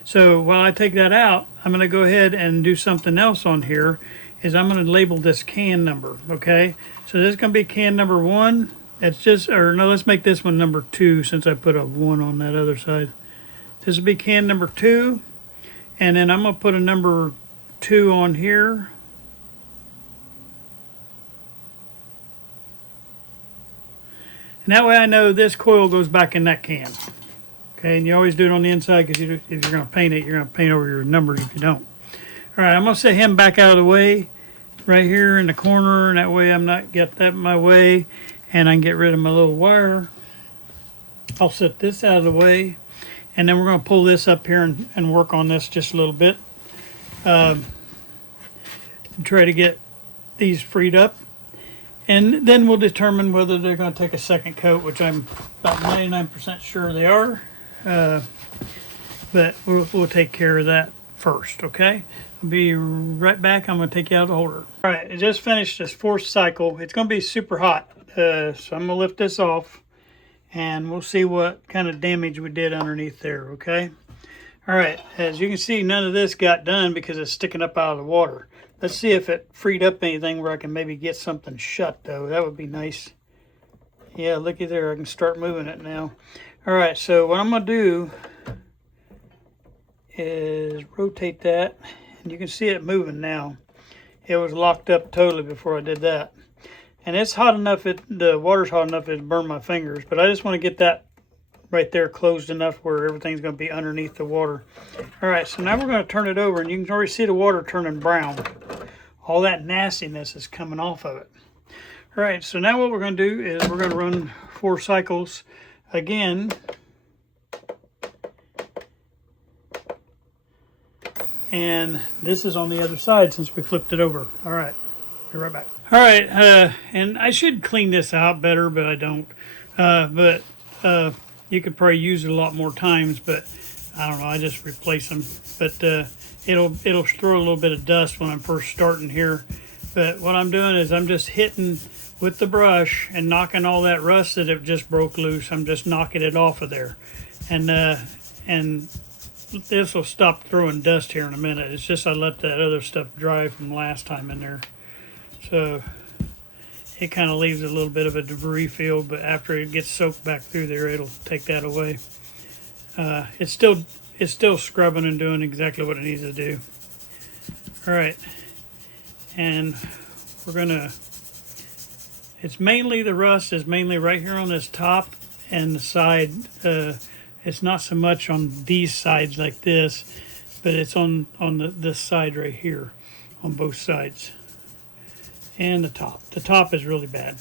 So while I take that out, I'm gonna go ahead and do something else on here. Is I'm gonna label this can number. Okay, so this is gonna be can number 1. It's just, or no, let's make this one number 2 since I put a 1 on that other side. This will be can number 2, and then I'm gonna put a number 2 on here. And that way I know this coil goes back in that can. Okay, and you always do it on the inside because if you're going to paint it, you're going to paint over your numbers if you don't. All right, I'm going to set him back out of the way right here in the corner, and that way I'm not get that in my way, and I can get rid of my little wire. I'll set this out of the way, and then we're going to pull this up here and work on this just a little bit. Try to get these freed up. And then we'll determine whether they're going to take a second coat, which I'm about 99% sure they are. But we'll take care of that first, okay? I'll be right back. I'm going to take you out of the holder. All right, I just finished this 4th cycle. It's going to be super hot. So I'm going to lift this off, and we'll see what kind of damage we did underneath there, okay? All right, as you can see, none of this got done because it's sticking up out of the water. Let's see if it freed up anything where I can maybe get something shut, though. That would be nice. Yeah, looky there. I can start moving it now. All right, so what I'm going to do is rotate that, and you can see it moving now. It was locked up totally before I did that. And it's hot enough, the water's hot enough to burn my fingers, but I just want to get that right there closed enough where everything's going to be underneath the water. All right, so now we're going to turn it over, and you can already see the water turning brown. All that nastiness is coming off of it. All right, so now what we're going to do is we're going to run 4 cycles again. And this is on the other side since we flipped it over. All right, be right back. All right, and I should clean this out better, but I don't. You could probably use it a lot more times, but I don't know, I just replace them. But it'll throw a little bit of dust when I'm first starting here. But what I'm doing is I'm just hitting with the brush and knocking all that rust that it just broke loose. I'm just knocking it off of there. And this will stop throwing dust here in a minute. It's just I let that other stuff dry from last time in there. So it kind of leaves a little bit of a debris field, but after it gets soaked back through there, it'll take that away. It's still scrubbing and doing exactly what it needs to do. All right, and we're gonna, it's mainly, the rust is mainly right here on this top and the side. It's not so much on these sides like this, but it's on this side right here, on both sides. And the top. The top is really bad.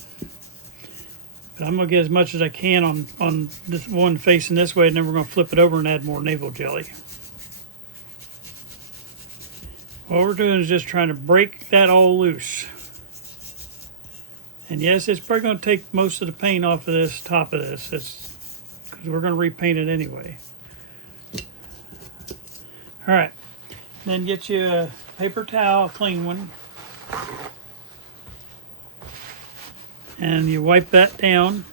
But I'm going to get as much as I can on this one facing this way, and then we're going to flip it over and add more navel jelly. What we're doing is just trying to break that all loose. And yes, it's probably going to take most of the paint off of this top of this. Because we're going to repaint it anyway. All right. Then get you a paper towel, a clean one. And you wipe that down.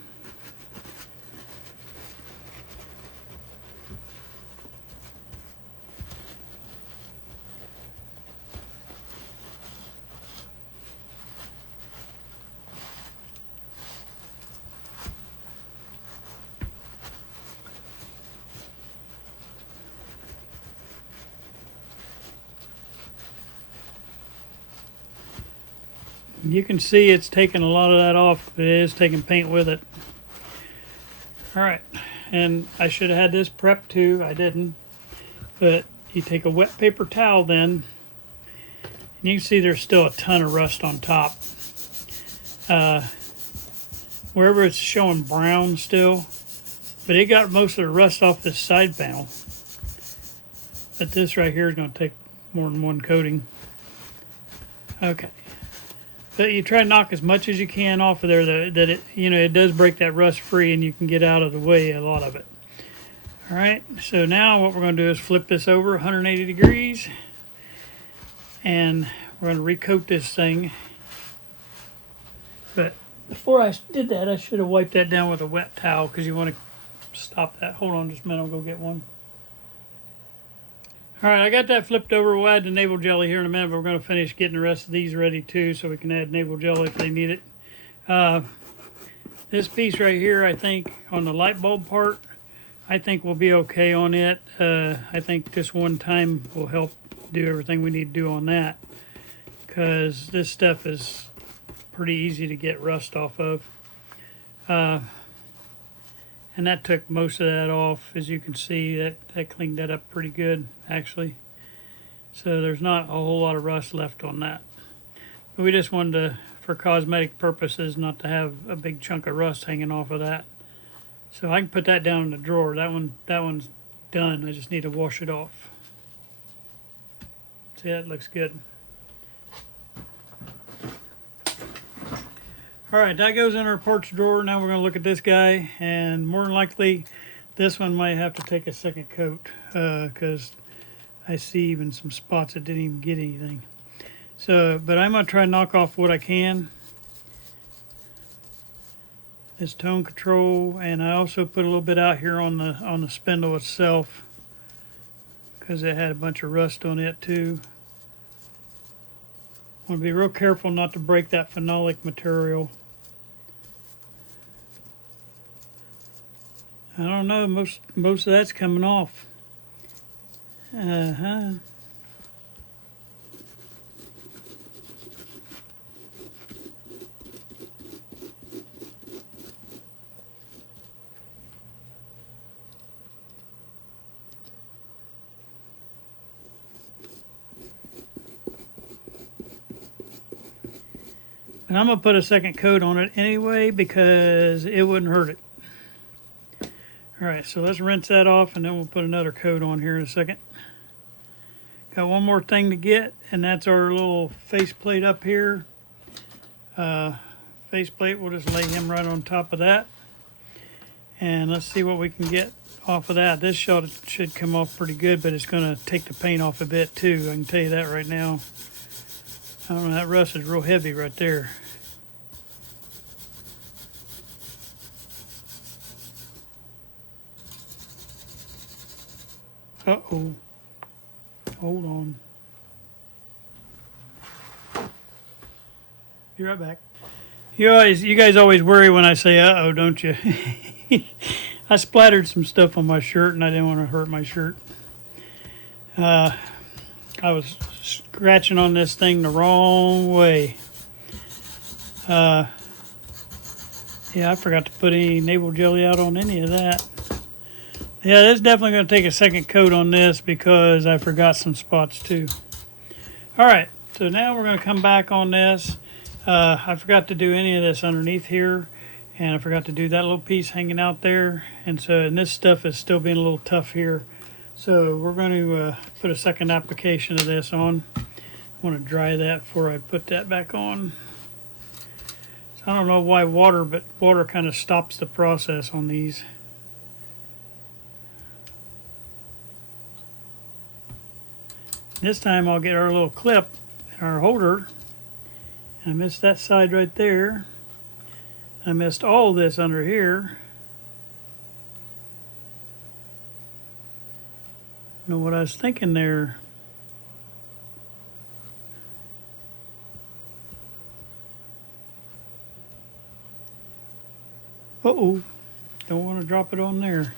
You can see it's taking a lot of that off, but it is taking paint with it. All right, and I should have had this prepped too. I didn't. But you take a wet paper towel then, and you can see there's still a ton of rust on top. Wherever it's showing brown still, but it got most of the rust off this side panel. But this right here is going to take more than one coating. Okay. But you try to knock as much as you can off of there that it, you know, it does break that rust free, and you can get out of the way a lot of it. All right, so now what we're going to do is flip this over 180 degrees, and we're going to recoat this thing. But before I did that, I should have wiped that down with a wet towel, because you want to stop that. Hold on just a minute, I'll go get one. All right, I got that flipped over. We'll add the navel jelly here in a minute, but we're going to finish getting the rest of these ready too, so we can add navel jelly if they need it. This piece right here, I think, on the light bulb part, I think we'll be okay on it. I think just one time will help do everything we need to do on that, because this stuff is pretty easy to get rust off of. And that took most of that off. As you can see, that cleaned that up pretty good, actually. So there's not a whole lot of rust left on that. But we just wanted to, for cosmetic purposes, not to have a big chunk of rust hanging off of that. So I can put that down in the drawer. That one's done. I just need to wash it off. See, that looks good. All right, that goes in our parts drawer. Now we're going to look at this guy, and more than likely, this one might have to take a second coat, because I see even some spots that didn't even get anything. So, but I'm going to try to knock off what I can. This tone control, and I also put a little bit out here on the spindle itself, because it had a bunch of rust on it too. I want to be real careful not to break that phenolic material. I don't know, most of that's coming off. And I'm going to put a second coat on it anyway, because it wouldn't hurt it. All right, so let's rinse that off, and then we'll put another coat on here in a second. Got one more thing to get, and that's our little faceplate up here. Faceplate, we'll just lay him right on top of that. And let's see what we can get off of that. This shot should come off pretty good, but it's going to take the paint off a bit too. I can tell you that right now. I don't know, that rust is real heavy right there. Uh-oh. Hold on. Be right back. You guys always worry when I say uh-oh, don't you? I splattered some stuff on my shirt, and I didn't want to hurt my shirt. I was scratching on this thing the wrong way. Yeah, I forgot to put any navel jelly out on any of that. Yeah, that's definitely going to take a second coat on this, because I forgot some spots too. All right, so now we're going to come back on this. I forgot to do any of this underneath here, and I forgot to do that little piece hanging out there. And this stuff is still being a little tough here. So we're going to put a second application of this on. I want to dry that before I put that back on. So I don't know why water, but water kind of stops the process on these. This time I'll get our little clip and our holder. I missed that side right there. I missed all this under here. Know what I was thinking there. Uh-oh, don't want to drop it on there.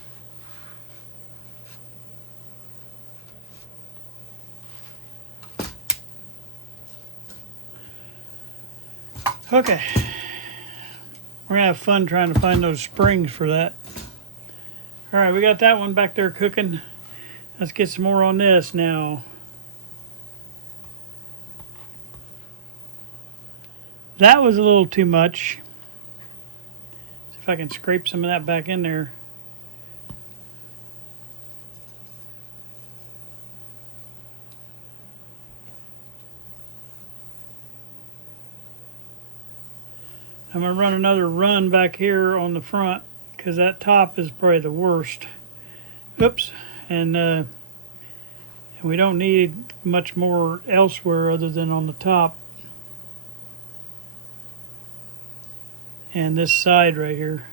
Okay, we're gonna have fun trying to find those springs for that. All right, we got that one back there cooking. Let's get some more on this now. That was a little too much. See if I can scrape some of that back in there. I'm going to run another run back here on the front, because that top is probably the worst. Oops. And And we don't need much more elsewhere other than on the top and this side right here.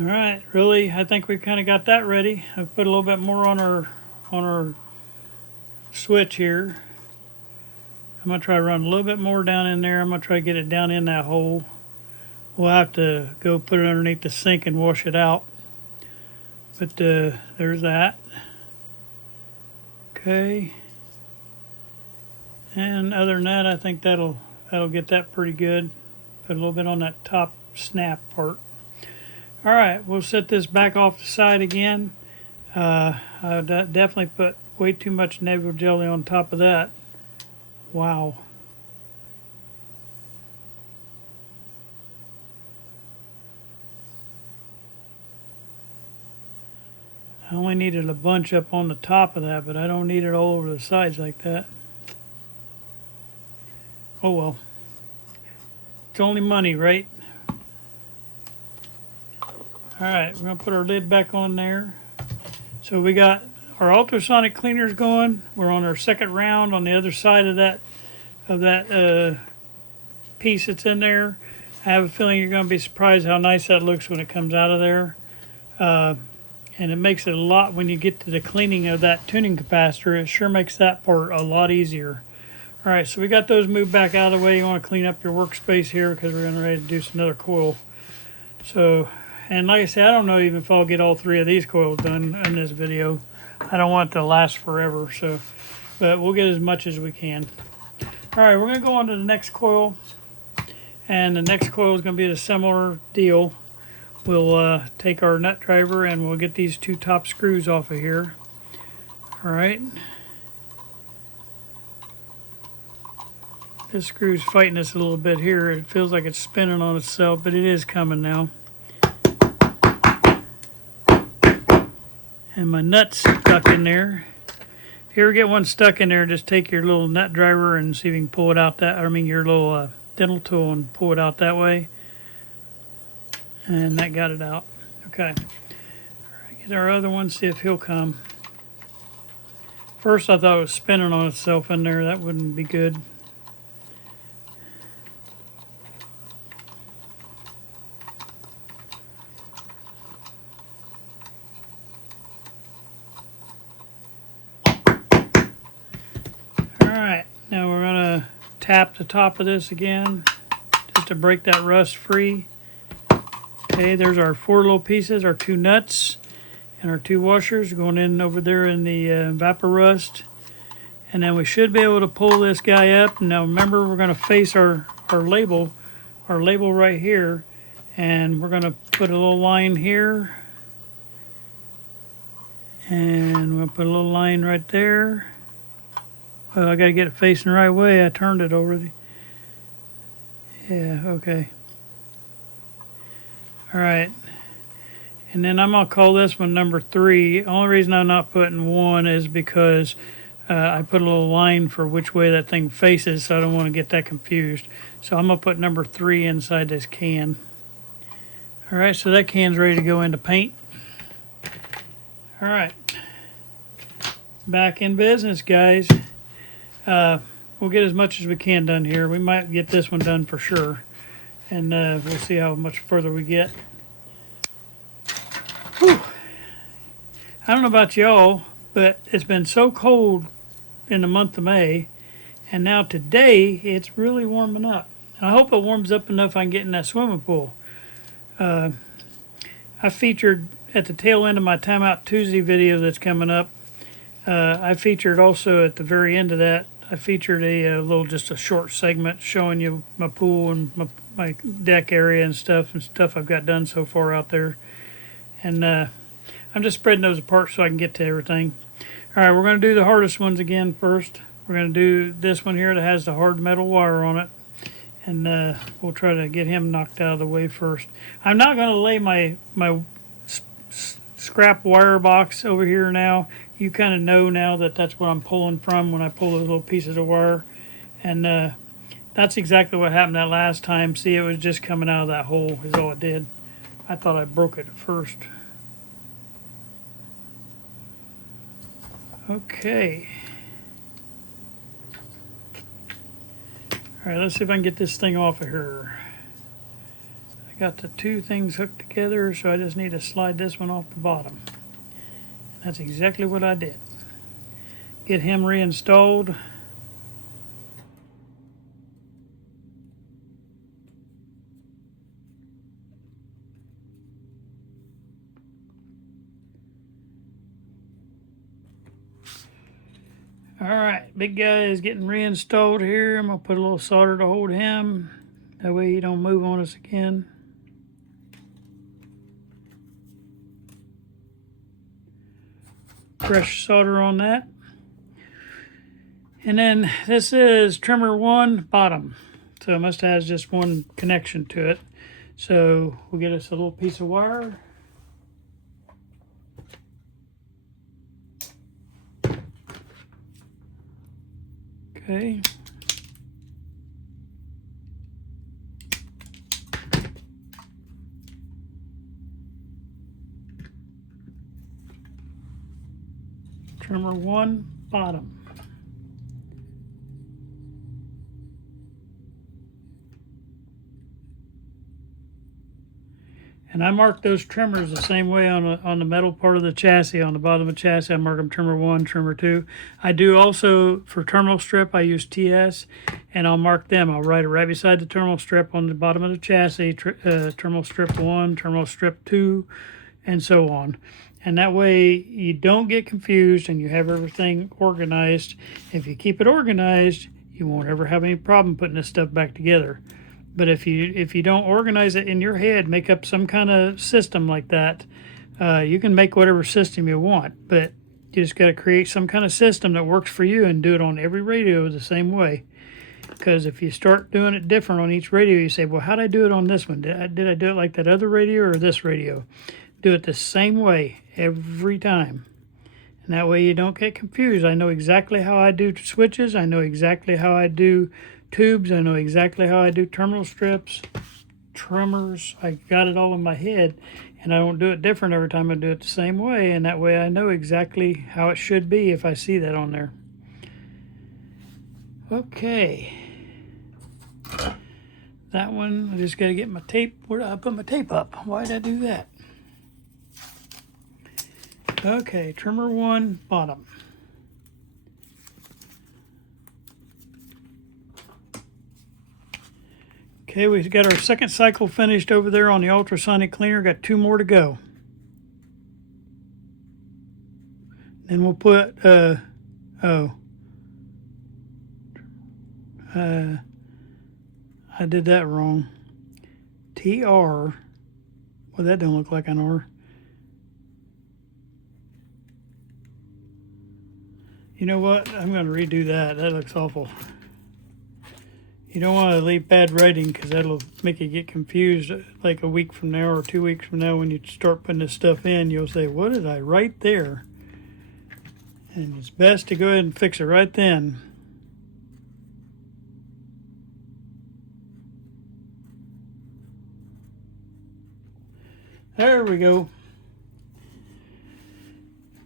All right, really, I think we kind of got that ready. I've put a little bit more on our switch here. I'm gonna try to run a little bit more down in there. I'm gonna try to get it down in that hole. We'll have to go put it underneath the sink and wash it out. But there's that. Okay. And other than that, I think that'll get that pretty good. Put a little bit on that top snap part. All right, we'll set this back off the side again. I definitely put way too much nebula jelly on top of that. Wow. I only needed a bunch up on the top of that, but I don't need it all over the sides like that. Oh well. It's only money, right? Alright, we're going to put our lid back on there. So we got our ultrasonic cleaners going. We're on our second round on the other side of that piece that's in there. I have a feeling you're going to be surprised how nice that looks when it comes out of there. And it makes it a lot, when you get to the cleaning of that tuning capacitor, it sure makes that part a lot easier. Alright, so we got those moved back out of the way. You want to clean up your workspace here because we're getting ready to do another coil. So, and like I said, I don't know even if I'll get all three of these coils done in this video. I don't want it to last forever, so, but we'll get as much as we can. Alright, we're going to go on to the next coil. And the next coil is going to be a similar deal. We'll take our nut driver and we'll get these two top screws off of here. Alright. This screw's fighting us a little bit here. It feels like it's spinning on itself, but it is coming now. And my nut's stuck in there. If you ever get one stuck in there, just take your little nut driver and see if you can pull it out that, your little dental tool and pull it out that way. And that got it out. Okay. Get our other one, see if he'll come. First I thought it was spinning on itself in there. That wouldn't be good. Alright, now we're going to tap the top of this again just to break that rust free. Okay, there's our four little pieces, our two nuts and our two washers going in over there in the vapor rust. And then we should be able to pull this guy up. Now remember, we're going to face our label right here, and we're going to put a little line here. And we'll put a little line right there. Well, I got to get it facing the right way. I turned it over the... Yeah, okay. Alright. And then I'm going to call this one number 3. The only reason I'm not putting 1 is because I put a little line for which way that thing faces, so I don't want to get that confused. So I'm going to put number 3 inside this can. Alright, so that can's ready to go into paint. Alright. Back in business, guys. We'll get as much as we can done here. We might get this one done for sure. And we'll see how much further we get. Whew. I don't know about y'all, but it's been so cold in the month of May. And now today, it's really warming up. And I hope it warms up enough I can get in that swimming pool. I featured at the tail end of my Time Out Tuesday video that's coming up. I featured also at the very end of that, I featured just a short segment showing you my pool and my deck area and stuff I've got done so far out there. And I'm just spreading those apart so I can get to everything. Alright, we're going to do the hardest ones again first. We're going to do this one here that has the hard metal wire on it. and we'll try to get him knocked out of the way first. I'm not going to lay my scrap wire box over here now. You kind of know now that that's what I'm pulling from when I pull those little pieces of wire, and that's exactly what happened that last time. See, it was just coming out of that hole is all it did. I thought I broke it at first. Okay. All right, let's see if I can get this thing off of here. I got the two things hooked together, so I just need to slide this one off the bottom. That's exactly what I did. Get him reinstalled. All right, big guy is getting reinstalled here. I'm gonna put a little solder to hold him. That way he don't move on us again. Fresh solder on that. And then this is trimmer 1 bottom. So it must have just one connection to it. So we'll get us a little piece of wire. Okay. Trimmer 1 bottom. And I mark those trimmers the same way on the metal part of the chassis. On the bottom of the chassis, I mark them trimmer 1, trimmer 2. I do also, for terminal strip, I use TS, and I'll mark them. I'll write it right beside the terminal strip on the bottom of the chassis, terminal strip 1, terminal strip 2, and so on. And that way you don't get confused and you have everything organized. If you keep it organized, you won't ever have any problem putting this stuff back together. But if you don't organize it in your head, make up some kind of system like that, you can make whatever system you want. But you just got to create some kind of system that works for you and do it on every radio the same way. Because if you start doing it different on each radio, you say, well, how did I do it on this one? Did I do it like that other radio or this radio? Do it the same way every time. And that way you don't get confused. I know exactly how I do switches. I know exactly how I do tubes. I know exactly how I do terminal strips, trimmers. I got it all in my head, and I don't do it different every time. I do it the same way, and that way I know exactly how it should be if I see that on there. Okay. That one, I just got to get my tape. Where did I put my tape up? Why did I do that? Okay, trimmer 1 bottom. Okay, we've got our second cycle finished over there on the ultrasonic cleaner. Got 2 more to go. Then we'll put, I did that wrong. TR, well, that don't look like an R. You know what? I'm going to redo that. That looks awful. You don't want to leave bad writing because that'll make you get confused like a week from now or 2 weeks from now when you start putting this stuff in. You'll say, what did I write there? And it's best to go ahead and fix it right then. There we go.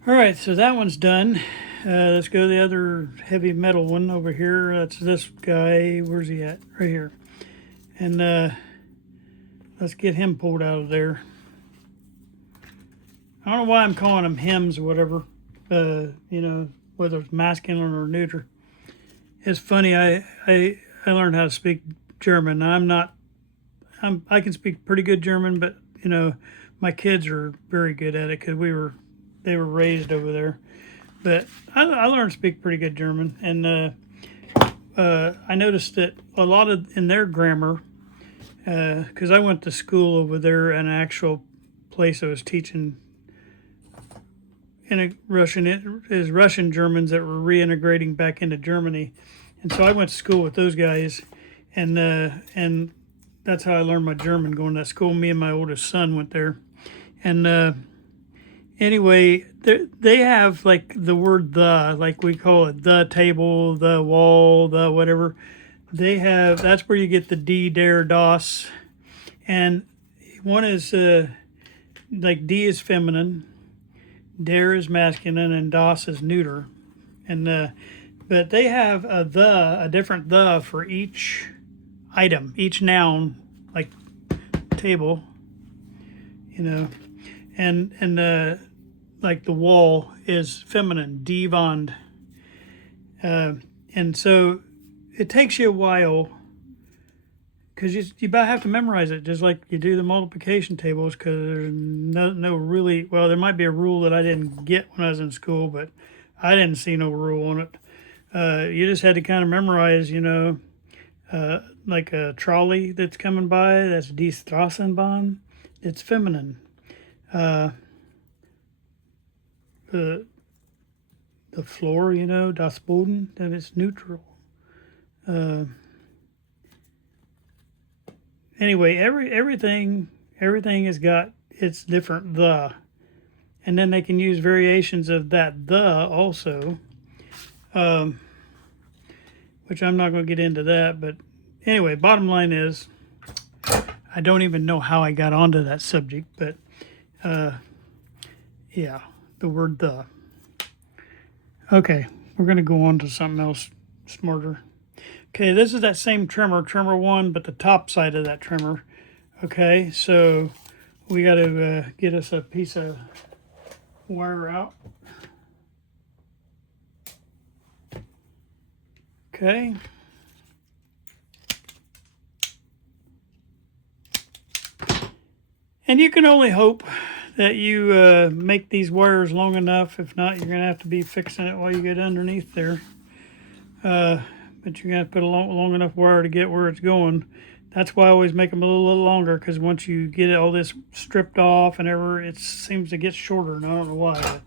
All right, so that one's done. Let's go to the other heavy metal one over here. That's this guy. Where's he at? Right here. And let's get him pulled out of there. I don't know why I'm calling them hymns or whatever. You know, whether it's masculine or neuter. It's funny. I learned how to speak German. I can speak pretty good German, but you know, my kids are very good at it because they were raised over there. But I learned to speak pretty good German, and I noticed that a lot of in their grammar, because I went to school over there in an actual place I was teaching in a Russian Germans that were reintegrating back into Germany, and so I went to school with those guys, and that's how I learned my German going to that school. Me and my oldest son went there, and anyway, they have like the word the, like we call it the table, the wall, the whatever. They have, that's where you get the D, der, das, and one is like D is feminine, der is masculine, and das is neuter, and but they have a different the for each item, each noun, like table, and like the wall is feminine, die Wand, and so it takes you a while because you about have to memorize it, just like you do the multiplication tables, because there's no really, well, there might be a rule that I didn't get when I was in school, but I didn't see no rule on it. You just had to kind of memorize, like a trolley that's coming by, that's die Straßenbahn, it's feminine. The floor, das Boden, that is neutral. Anyway, everything has got its different the, and then they can use variations of that the also, which I'm not going to get into that. But anyway, bottom line is, I don't even know how I got onto that subject, but yeah, the word the. Okay, we're going to go on to something else smarter. Okay, this is that same trimmer 1, but the top side of that trimmer. Okay, so we got to get us a piece of wire out. Okay. And you can only hope that you make these wires long enough. If not, you're going to have to be fixing it while you get underneath there. But you're going to have to put a long enough wire to get where it's going. That's why I always make them a little longer, because once you get all this stripped off and it seems to get shorter, and I don't know why.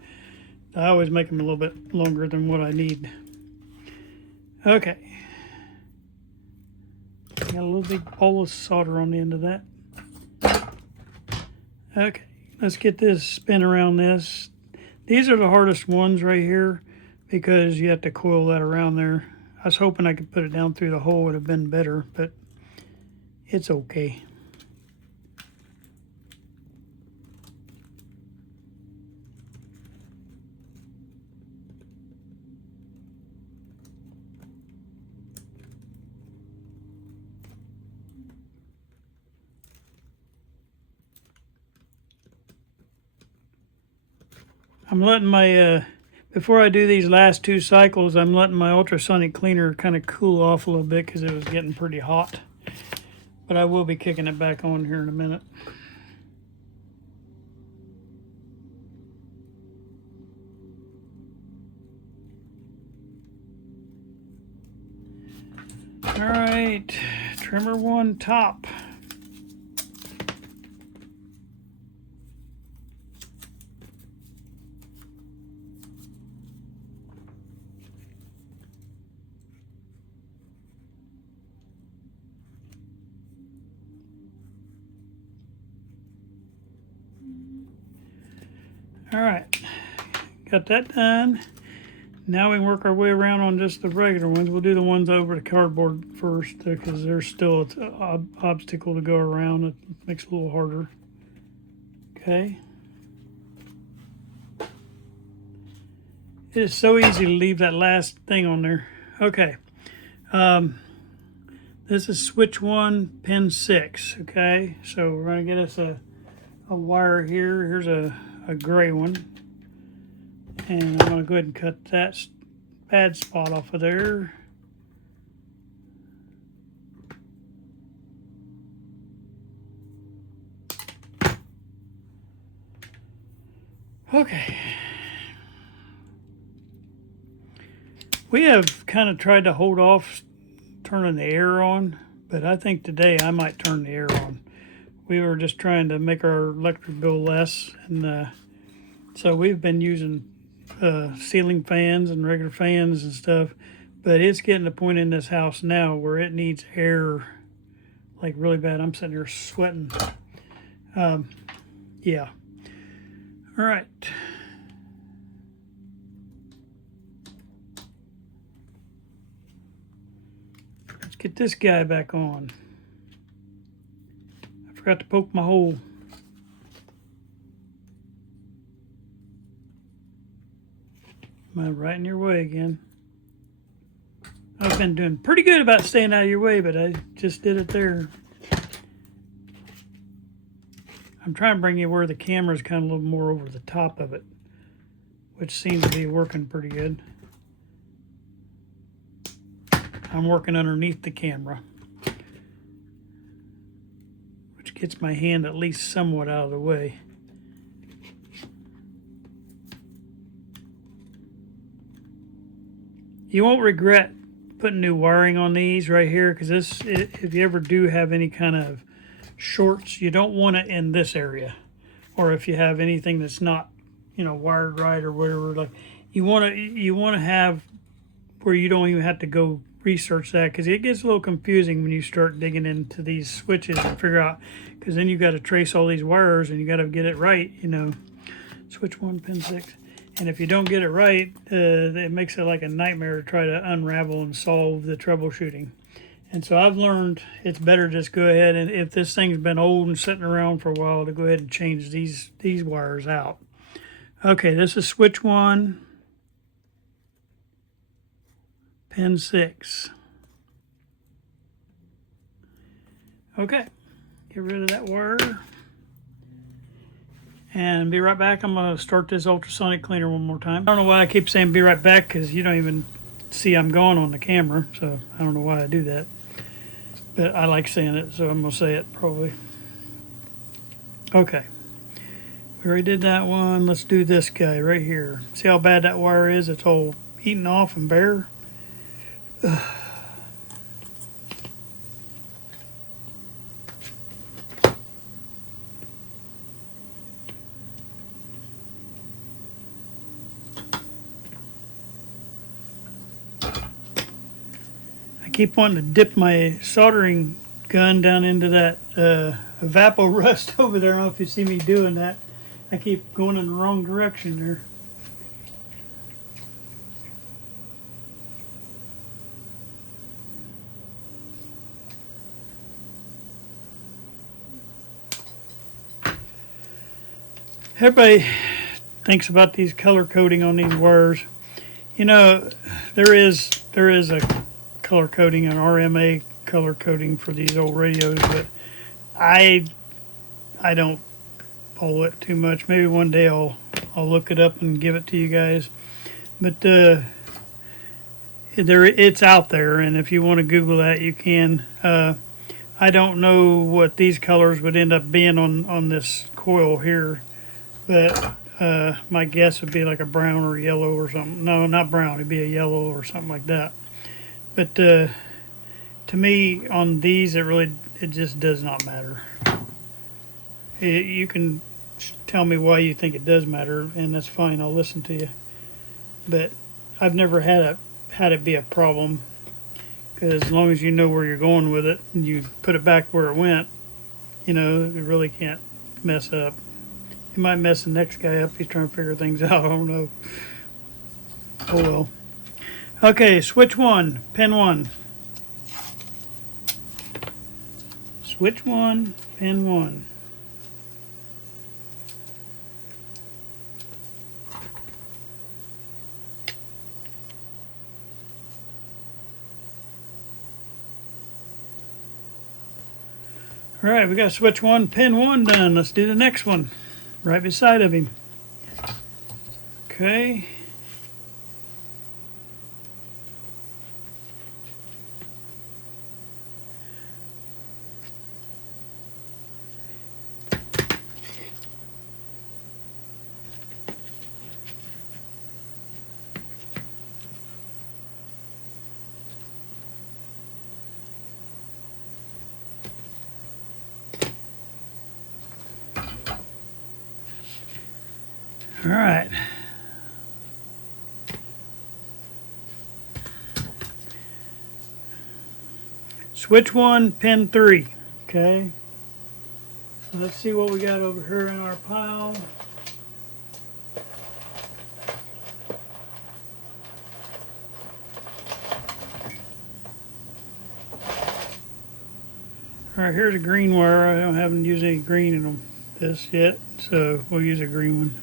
But I always make them a little bit longer than what I need. Okay. Got a little big ball of solder on the end of that. Okay, let's get this spin around this. These are the hardest ones right here because you have to coil that around there. I was hoping I could put it down through the hole. It would have been better, but it's okay. I'm letting my, before I do these last 2 cycles, I'm letting my ultrasonic cleaner kind of cool off a little bit because it was getting pretty hot. But I will be kicking it back on here in a minute. All right, trimmer 1 top. All right, got that done. Now we can work our way around on just the regular ones. We'll do the ones over the cardboard first because there's still an obstacle to go around. It makes it a little harder. Okay. It is so easy to leave that last thing on there. Okay. This is switch 1, pin 6. Okay, so we're going to get us a wire here. Here's a gray one. And I'm going to go ahead and cut that bad spot off of there. Okay. We have kind of tried to hold off turning the air on, but I think today I might turn the air on. We were just trying to make our electric bill less, and so we've been using ceiling fans and regular fans and stuff, But it's getting to the point in this house now where it needs air like really bad. I'm sitting here sweating. Yeah. All right. Let's get this guy back on. I forgot to poke my hole. Am I right in your way again? I've been doing pretty good about staying out of your way, but I just did it there. I'm trying to bring you where the camera's kind of a little more over the top of it, which seems to be working pretty good. I'm working underneath the camera, which gets my hand at least somewhat out of the way. You won't regret putting new wiring on these right here, because this, if you ever do have any kind of shorts, you don't want it in this area, or if you have anything that's not, you know, wired right or whatever, like you want to have where you don't even have to go research that, because it gets a little confusing when you start digging into these switches and figure out, because then you got to trace all these wires and you got to get it right, you know. Switch 1, pin 6. And if you don't get it right, it makes it like a nightmare to try to unravel and solve the troubleshooting. And so I've learned it's better just go ahead, and if this thing's been old and sitting around for a while, to go ahead and change these wires out. Okay, this is switch 1, pin 6. Okay, get rid of that wire. And be right back. I'm going to start this ultrasonic cleaner one more time. I don't know why I keep saying be right back, because you don't even see I'm gone on the camera. So I don't know why I do that. But I like saying it, so I'm going to say it probably. Okay. We already did that one. Let's do this guy right here. See how bad that wire is? It's all eaten off and bare. Ugh. Keep wanting to dip my soldering gun down into that evapor rust over there. I don't know if you see me doing that. I keep going in the wrong direction there. Everybody thinks about these color coding on these wires. You know, there is a color coding, an RMA color coding for these old radios, but I don't follow it too much. Maybe one day I'll look it up and give it to you guys. But it's out there, and if you want to Google that, you can. I don't know what these colors would end up being on this coil here, but my guess would be like a brown or yellow or something. No, not brown. It'd be a yellow or something like that. But to me, on these, it just does not matter. You can tell me why you think it does matter, and that's fine. I'll listen to you. But I've never had it be a problem, because as long as you know where you're going with it and you put it back where it went, you know, it really can't mess up. It might mess the next guy up. He's trying to figure things out. I don't know. Oh well. Okay, switch 1, pin 1. Switch 1, pin 1. All right, we got switch 1, pin 1 done. Let's do the next one, right beside of him. Okay. All right. Switch 1, pin 3. Okay. So let's see what we got over here in our pile. All right, here's a green wire. I haven't used any green in this yet, so we'll use a green one.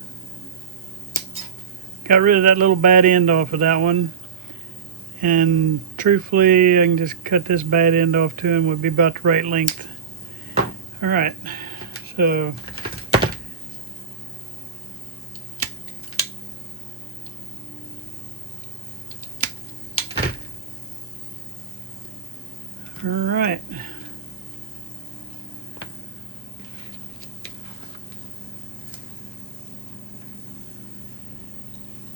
Got rid of that little bad end off of that one. And truthfully, I can just cut this bad end off too and would be about the right length. All right, so all right.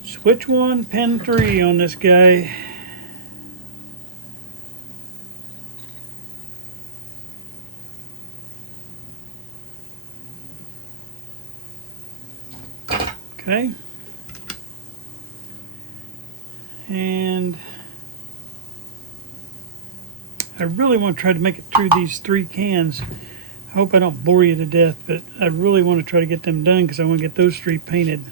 Switch 1, pin 3 on this guy. Okay. And I really want to try to make it through these 3 cans. I hope I don't bore you to death, but I really want to try to get them done because I want to get those 3 painted.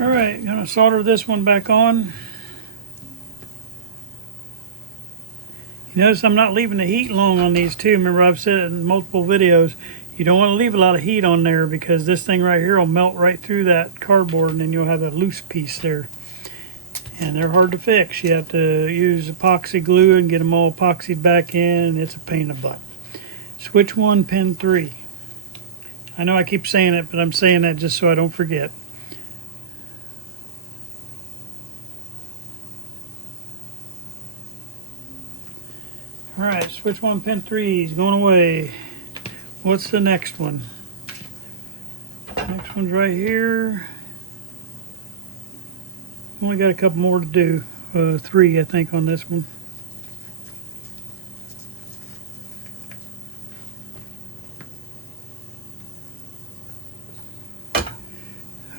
All right, gonna solder this one back on. You notice I'm not leaving the heat long on these too. Remember, I've said it in multiple videos. You don't want to leave a lot of heat on there because this thing right here will melt right through that cardboard and then you'll have a loose piece there. And they're hard to fix. You have to use epoxy glue and get them all epoxied back in, and it's a pain in the butt. Switch 1, pin 3. I know I keep saying it, but I'm saying that just so I don't forget. All right, switch 1, pin 3 is going away. What's the next one? Next one's right here. Only got a couple more to do. 3, I think, on this one.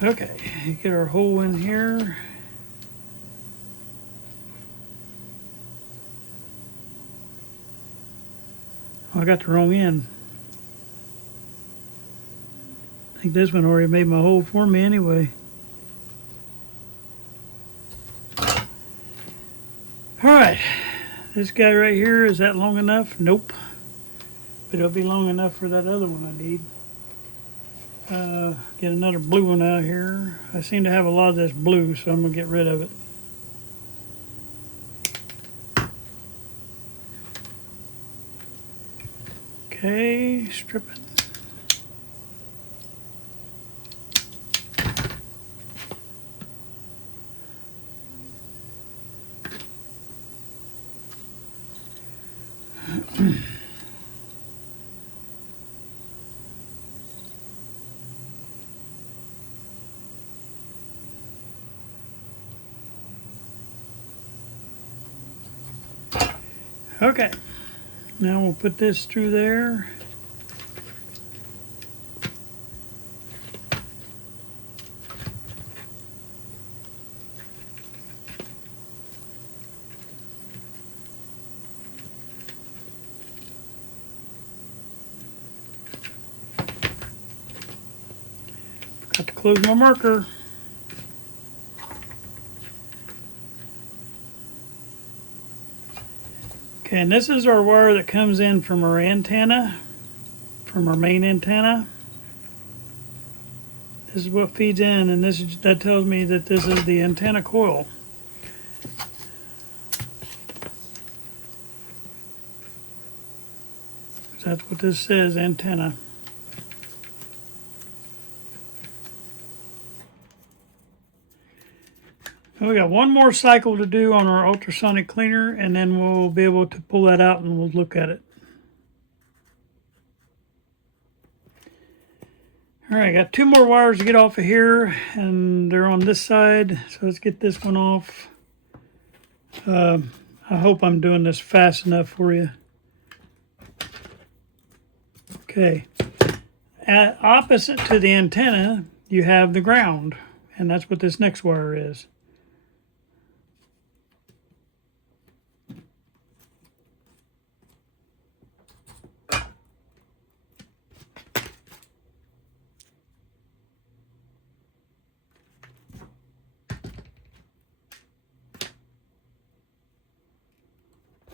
Okay, get our hole in here. Oh, I got the wrong end. I think this one already made my hole for me anyway. All right, this guy right here, is that long enough? Nope. But it'll be long enough for that other one I need. Get another blue one out here. I seem to have a lot of this blue, so I'm gonna get rid of it. Okay, strip it. Okay, now we'll put this through there. Forgot to close my marker. Okay, and this is our wire that comes in from our antenna, from our main antenna. This is what feeds in, and that tells me that this is the antenna coil. That's what this says, antenna. We got one more cycle to do on our ultrasonic cleaner, and then we'll be able to pull that out and we'll look at it. All right, got 2 more wires to get off of here, and they're on this side. So let's get this one off. I hope I'm doing this fast enough for you. Okay. Opposite to the antenna, you have the ground, and that's what this next wire is.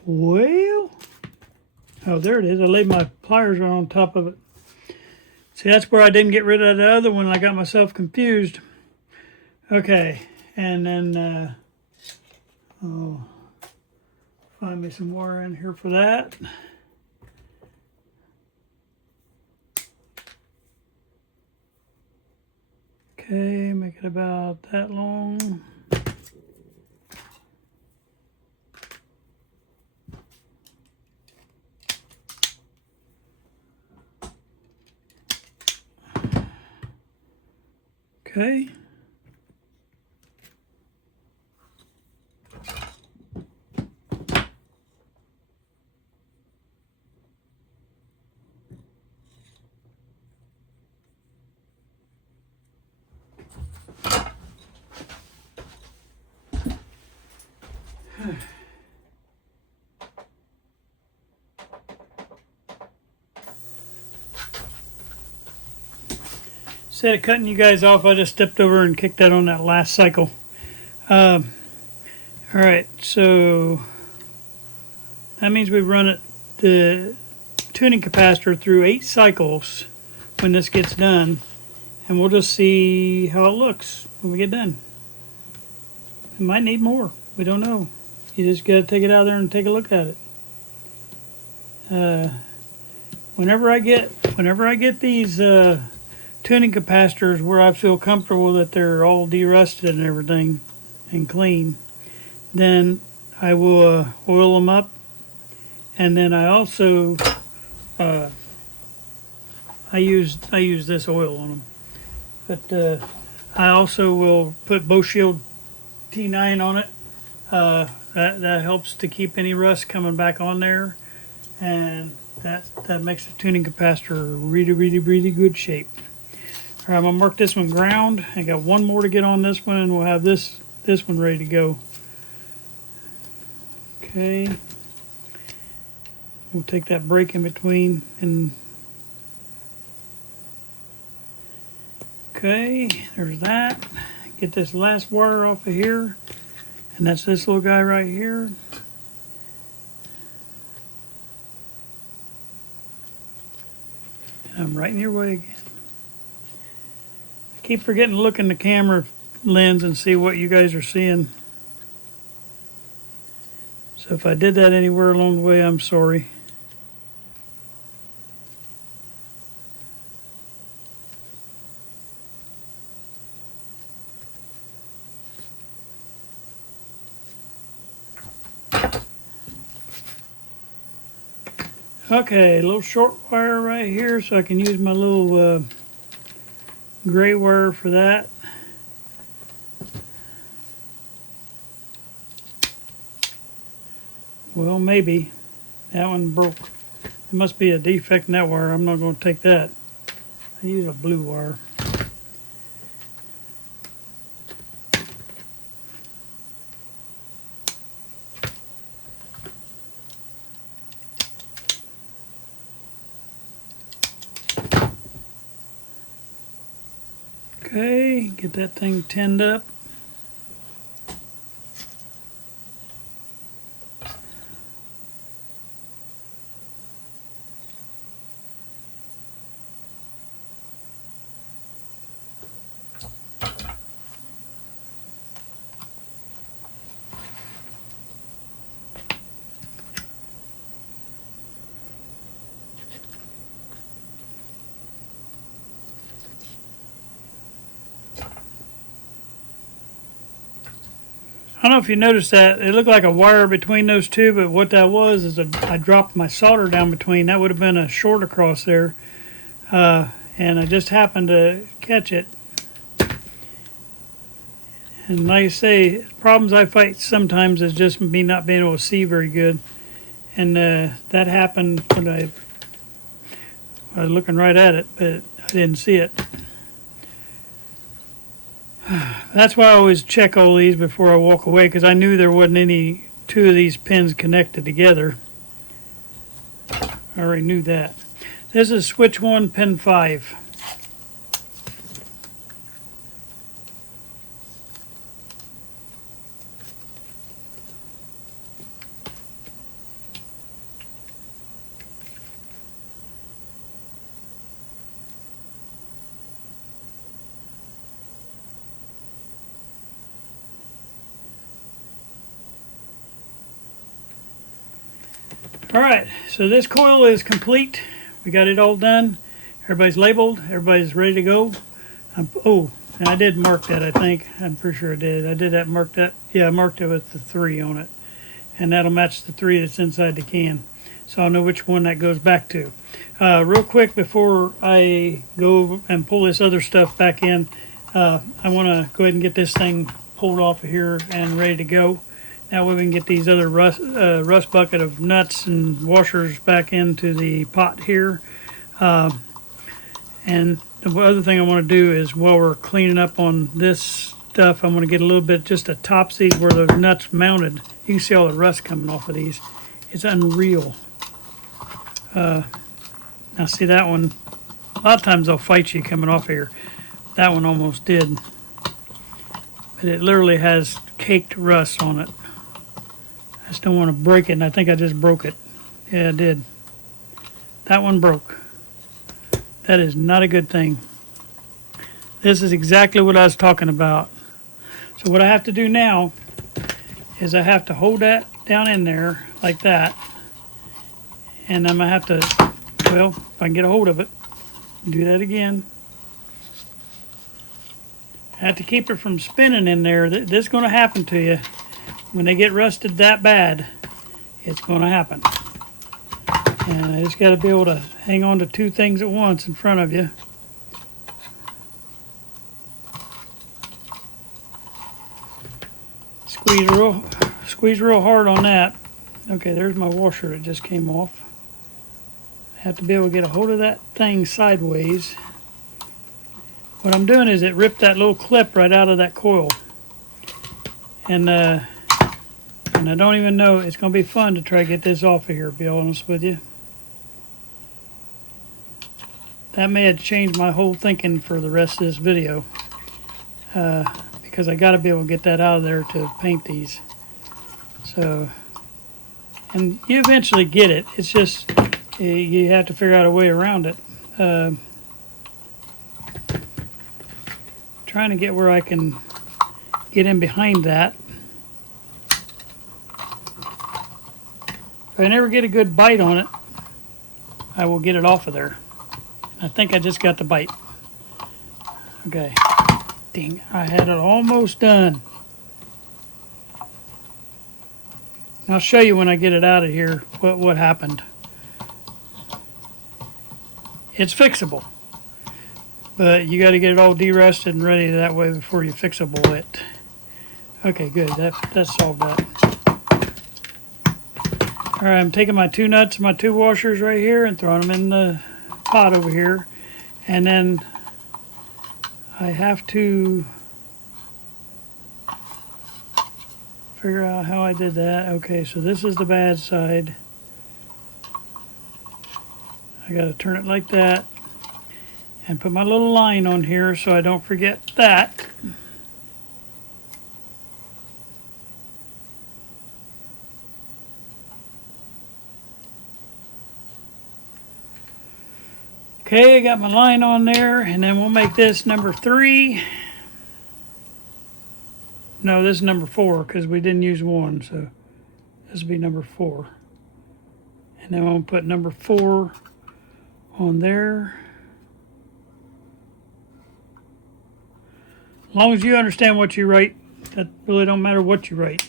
Well, oh, there it is. I laid my pliers right on top of it. See, that's where I didn't get rid of the other one. I got myself confused. Okay, and then I'll find me some wire in here for that. Okay, make it about that long. Okay. Instead of cutting you guys off, I just stepped over and kicked that on that last cycle. All right, so that means we run the tuning capacitor through 8 cycles when this gets done, and we'll just see how it looks when we get done. It might need more. We don't know. You just got to take it out there and take a look at it. Whenever I get these tuning capacitors where I feel comfortable that they're all derusted and everything and clean, then I will oil them up, and then I also I use this oil on them, but I also will put Bow Shield T9 on it. That helps to keep any rust coming back on there, and that makes the tuning capacitor really good shape. All right, I'm gonna mark this one ground. I got one more to get on this one, and we'll have this one ready to go. Okay, we'll take that break in between, and okay, there's that. Get this last wire off of here, and that's this little guy right here. And I'm right in your way again. Keep forgetting to look in the camera lens and see what you guys are seeing. So if I did that anywhere along the way, I'm sorry. Okay, a little short wire right here so I can use my little gray wire for that. Well, maybe. That one broke. There must be a defect in that wire. I'm not going to take that. I use a blue wire. Okay, get that thing tinned up. I don't know if you noticed that. It looked like a wire between those two, but what that was is I dropped my solder down between. That would have been a short across there. and I just happened to catch it. And like I say, problems I fight sometimes is just me not being able to see very good. And that happened when I was looking right at it, but I didn't see it. That's why I always check all these before I walk away, because I knew there wasn't any two of these pins connected together. I already knew that. This is switch 1, pin 5. Alright, so this coil is complete. We got it all done. Everybody's labeled. Everybody's ready to go. Oh, and I did mark that, I think. I'm pretty sure I did. I did that, mark that. Yeah, I marked it with the 3 on it. And that'll match the 3 that's inside the can. So I'll know which one that goes back to. Real quick before I go and pull this other stuff back in, I want to go ahead and get this thing pulled off of here and ready to go. That way we can get these other rust bucket of nuts and washers back into the pot here. And the other thing I want to do is, while we're cleaning up on this stuff, I'm going to get a little bit just to tops these where those nuts mounted. You can see all the rust coming off of these. It's unreal. Now see that one, a lot of times they'll fight you coming off here. That one almost did. But it literally has caked rust on it. I just don't want to break it, and I think I just broke it. Yeah, I did. That one broke. That is not a good thing. This is exactly what I was talking about. So what I have to do now is I have to hold that down in there like that. And I'm going to have to, well, if I can get a hold of it, do that again. I have to keep it from spinning in there. This is going to happen to you. When they get rusted that bad, it's going to happen. And I just got to be able to hang on to 2 things at once in front of you. Squeeze real hard on that. Okay, there's my washer that just came off. I have to be able to get a hold of that thing sideways. What I'm doing is it ripped that little clip right out of that coil. And I don't even know, it's going to be fun to try to get this off of here, to be honest with you. That may have changed my whole thinking for the rest of this video. Because I got to be able to get that out of there to paint these. So, and you eventually get it. It's just, you have to figure out a way around it. Trying to get where I can get in behind that. If I never get a good bite on it, I will get it off of there. I think I just got the bite. Okay. Dang, I had it almost done. I'll show you when I get it out of here what happened. It's fixable. But you got to get it all de-rusted and ready that way before you fixable it. Okay, good. That solved that. Alright, I'm taking my 2 nuts and my 2 washers right here and throwing them in the pot over here. And then I have to figure out how I did that. Okay, so this is the bad side. I got to turn it like that and put my little line on here so I don't forget that. Okay, I got my line on there, and then we'll make this number 3. No, this is number 4 because we didn't use 1, so this will be number 4. And then I'm going to put number 4 on there. As long as you understand what you write, that really don't matter what you write.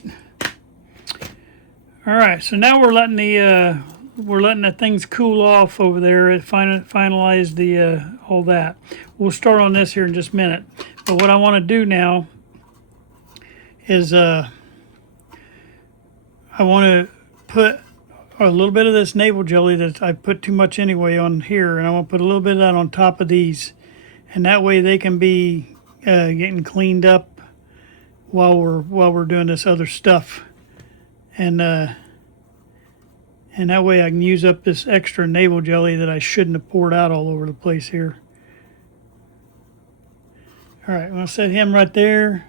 All right, so now we're letting the we're letting the things cool off over there and finalize the all that. We'll start on this here in just a minute. But what I want to do now is I want to put a little bit of this navel jelly that I put too much anyway on here, and I want to put a little bit of that on top of these, and that way they can be getting cleaned up while we're doing this other stuff, and that way I can use up this extra navel jelly that I shouldn't have poured out all over the place here. All right, I'm gonna set him right there.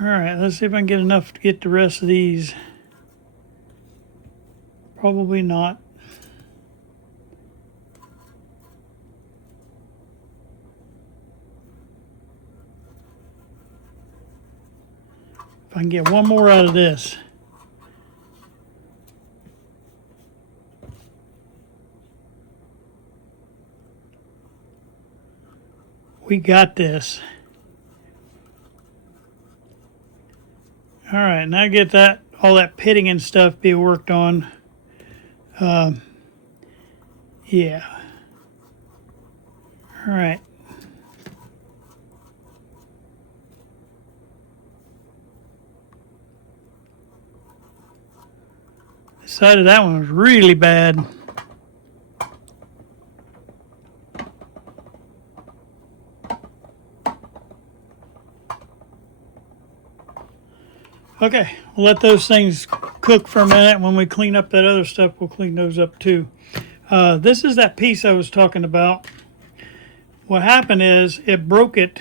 All right, let's see if I can get enough to get the rest of these. Probably not. If I can get one more out of this. We got this. All right, now get that all that pitting and stuff be worked on. Yeah. All right. The side of that one was really bad. Okay, we'll let those things cook for a minute. When we clean up that other stuff, we'll clean those up too. This is that piece I was talking about. What happened is it broke it.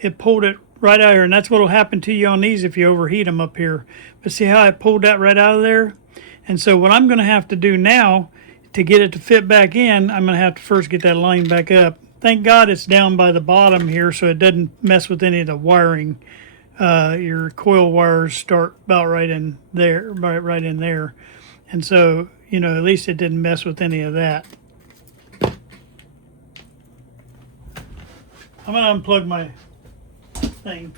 It pulled it right out of here, and that's what will happen to you on these if you overheat them up here. But see how I pulled that right out of there? And so what I'm going to have to do now to get it to fit back in, I'm going to have to first get that line back up. Thank God it's down by the bottom here so it doesn't mess with any of the wiring. Your coil wires start about right in there, and so at least it didn't mess with any of that. I'm gonna unplug my thing.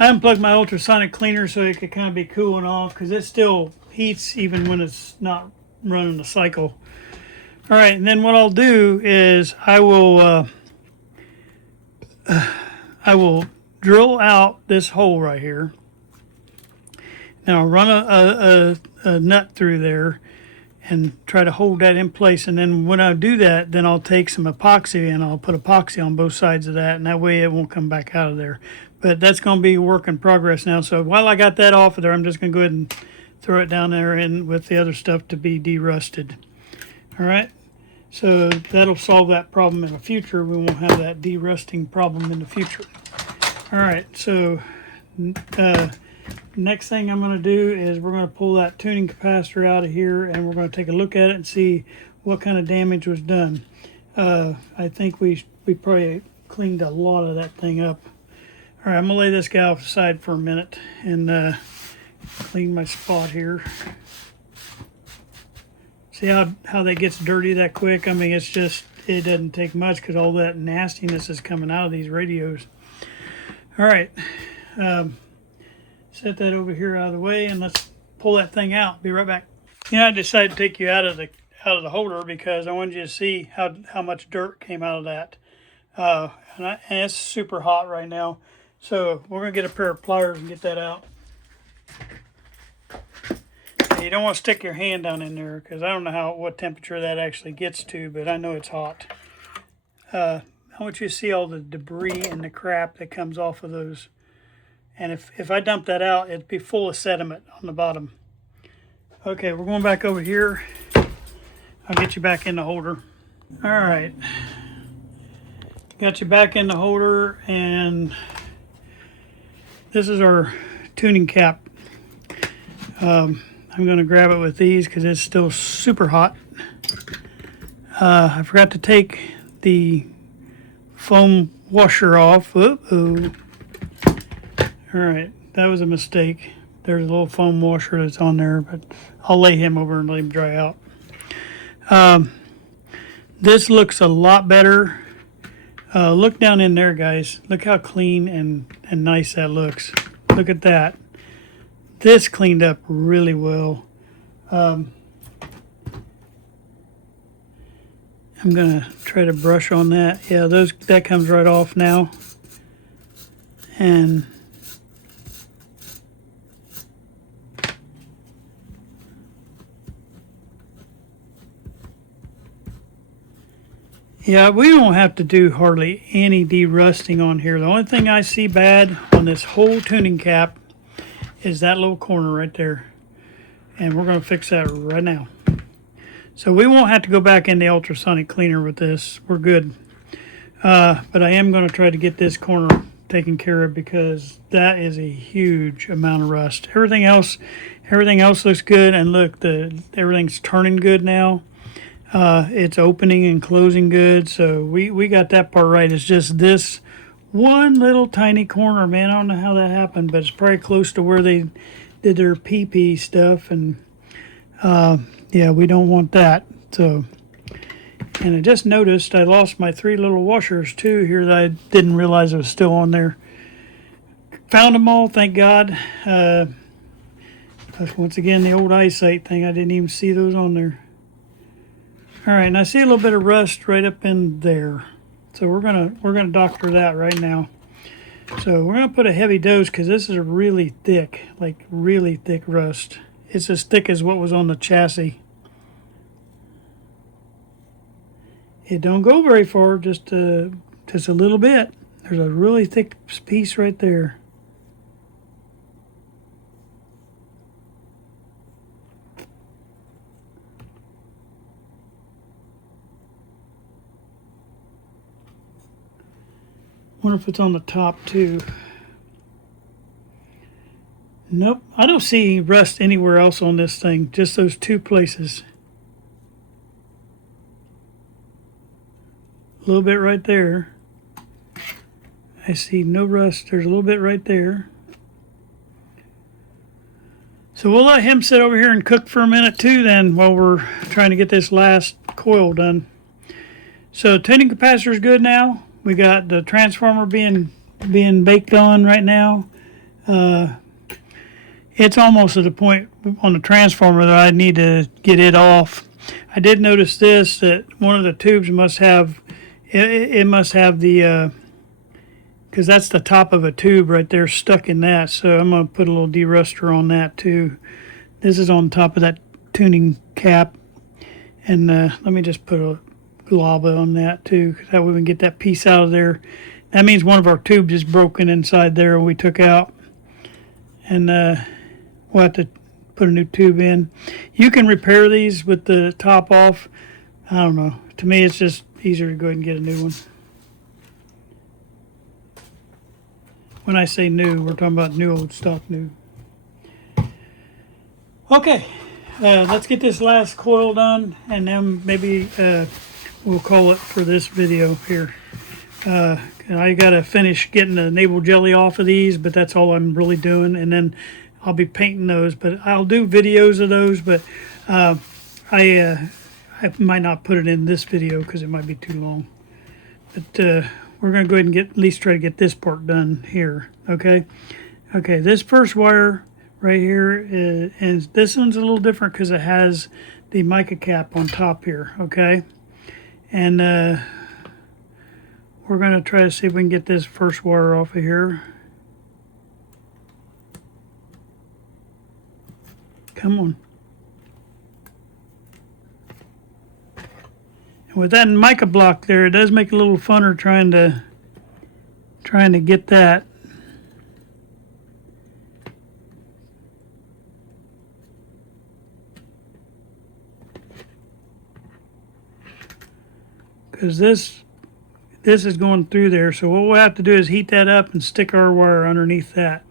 I unplugged my ultrasonic cleaner so it could kind of be cooling off because it still heats even when it's not running the cycle. All right, and then what I'll do is I will drill out this hole right here. Now I'll run a nut through there and try to hold that in place. And then when I do that, then I'll take some epoxy and I'll put epoxy on both sides of that, and that way it won't come back out of there. But that's going to be a work in progress now. So while I got that off of there, I'm just going to go ahead and throw it down there and with the other stuff to be derusted. All right. So that'll solve that problem in the future. We won't have that derusting problem in the future. All right. So next thing I'm going to do is we're going to pull that tuning capacitor out of here, and we're going to take a look at it and see what kind of damage was done. I think we probably cleaned a lot of that thing up. All right, I'm gonna lay this guy off the side for a minute and clean my spot here. See how that gets dirty that quick? I mean, it doesn't take much because all that nastiness is coming out of these radios. All right, set that over here out of the way, and let's pull that thing out. Be right back. I decided to take you out of the holder because I wanted you to see how much dirt came out of that. And it's super hot right now. So we're going to get a pair of pliers and get that out. And you don't want to stick your hand down in there because I don't know what temperature that actually gets to, but I know it's hot. I want you to see all the debris and the crap that comes off of those. And if I dump that out, it'd be full of sediment on the bottom. Okay, we're going back over here. I'll get you back in the holder. All right. Got you back in the holder, and this is our tuning cap. I'm going to grab it with these because it's still super hot. I forgot to take the foam washer off. Uh-oh. All right, that was a mistake. there's a little foam washer that's on there, but I'll lay him over and let him dry out. This looks a lot better. Look down in there, guys. Look how clean and nice that looks. Look at that. This cleaned up really well. I'm gonna try to brush on that. Yeah, that comes right off now. And yeah, we don't have to do hardly any derusting on here. The only thing I see bad on this whole tuning cap is that little corner right there. And we're going to fix that right now. So we won't have to go back in the ultrasonic cleaner with this. We're good. But I am going to try to get this corner taken care of because that is a huge amount of rust. Everything else looks good. And look, everything's turning good now. It's opening and closing good, so we got that part right. It's just this one little tiny corner, man. I don't know how that happened, but it's probably close to where they did their PP stuff, and yeah, we don't want that. So, and I just noticed I lost my 3 little washers too here that I didn't realize it was still on there. Found them all, thank God. Once again, the old eyesight thing, I didn't even see those on there. All right, and I see a little bit of rust right up in there. So we're gonna doctor that right now. So we're gonna put a heavy dose because this is a really thick, like really thick rust. It's as thick as what was on the chassis. It don't go very far, just a little bit. There's a really thick piece right there. Wonder if it's on the top too. Nope, I don't see rust anywhere else on this thing, just those 2 places. A little bit right there. I see no rust. There's a little bit right there. So we'll let him sit over here and cook for a minute too then while we're trying to get this last coil done. So tuning capacitor is good now. We got the transformer being baked on right now. It's almost at the point on the transformer that I need to get it off. I did notice this, that one of the tubes must have, it must have the, because that's the top of a tube right there stuck in that. So I'm going to put a little deruster on that too. This is on top of that tuning cap. And let me just put a glob on that too, because that way we can get that piece out of there. That means one of our tubes is broken inside there and we took out. And we'll have to put a new tube in. You can repair these with the top off. I don't know. To me, it's just easier to go ahead and get a new one. When I say new, we're talking about new old stock new. Okay, let's get this last coil done, and then maybe we'll call it for this video here. I gotta finish getting the navel jelly off of these, but that's all I'm really doing, and then I'll be painting those. But I'll do videos of those, but I might not put it in this video because it might be too long. But we're gonna go ahead and at least try to get this part done here. Okay, this first wire right here and this one's a little different because it has the mica cap on top here. Okay, and we're going to try to see if we can get this first wire off of here. Come on. And with that mica block there, it does make it a little funner trying to get that. Because this is going through there, so what we'll have to do is heat that up and stick our wire underneath that.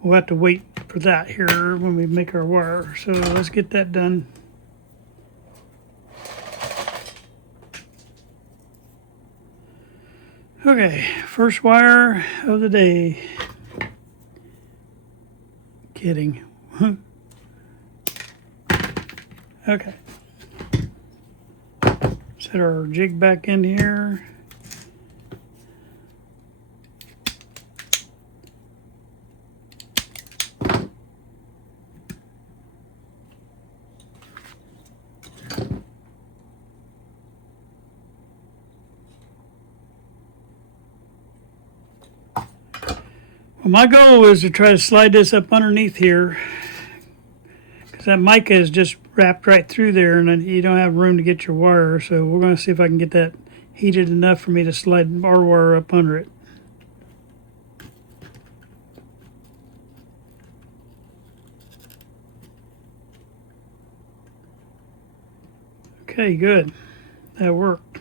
We'll have to wait for that here when we make our wire. So let's get that done. Okay, first wire of the day. kidding. Okay. Set our jig back in here. Well, my goal is to try to slide this up underneath here, because that mica is just wrapped right through there and you don't have room to get your wire. So we're going to see if I can get that heated enough for me to slide our wire up under it. Okay, good. That worked.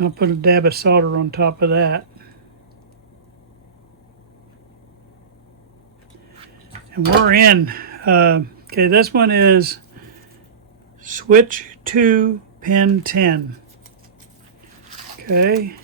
I'll put a dab of solder on top of that. And we're in. Okay, this one is switch 2, pin 10. Okay.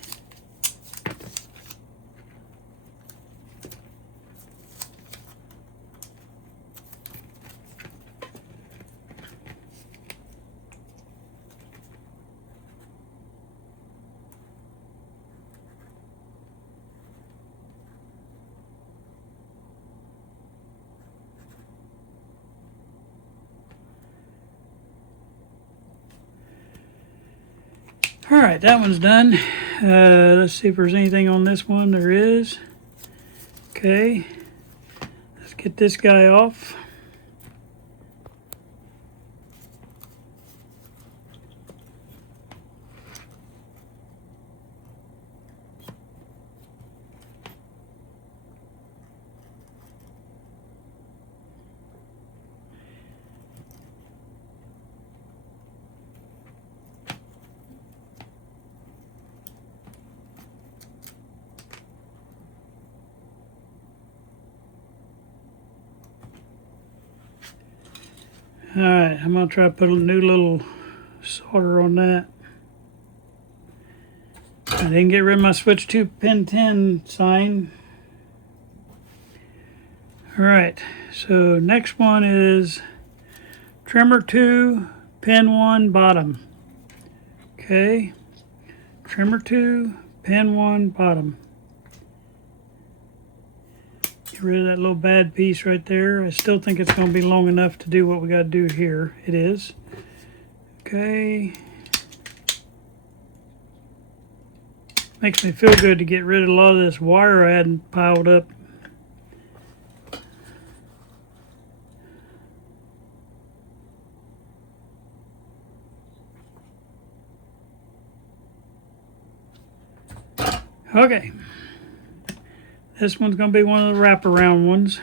All right, that one's done. Let's see if there's anything on this one. There is. Okay, let's get this guy off. All right, I'm gonna try to put a new little solder on that. I didn't get rid of my switch 2 pin 10 sign. All right, so next one is trimmer 2 pin 1 bottom. Okay, trimmer 2 pin 1 bottom. Get rid of that little bad piece right there. I still think it's going to be long enough to do what we got to do here. It is. Okay. Makes me feel good to get rid of a lot of this wire I hadn't piled up. Okay. This one's going to be one of the wraparound ones.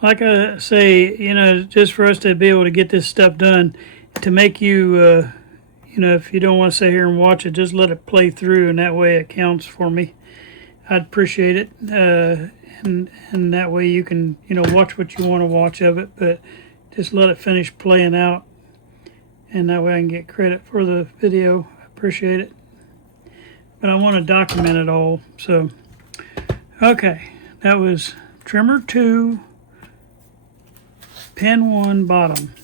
Like I say, you know, just for us to be able to get this stuff done, to make you, you know, if you don't want to sit here and watch it, just let it play through, and that way it counts for me. I'd appreciate it. And that way you can, you know, watch what you want to watch of it, but just let it finish playing out, and that way I can get credit for the video. I appreciate it, but I want to document it all. So okay, that was trimmer 2 pin 1 bottom.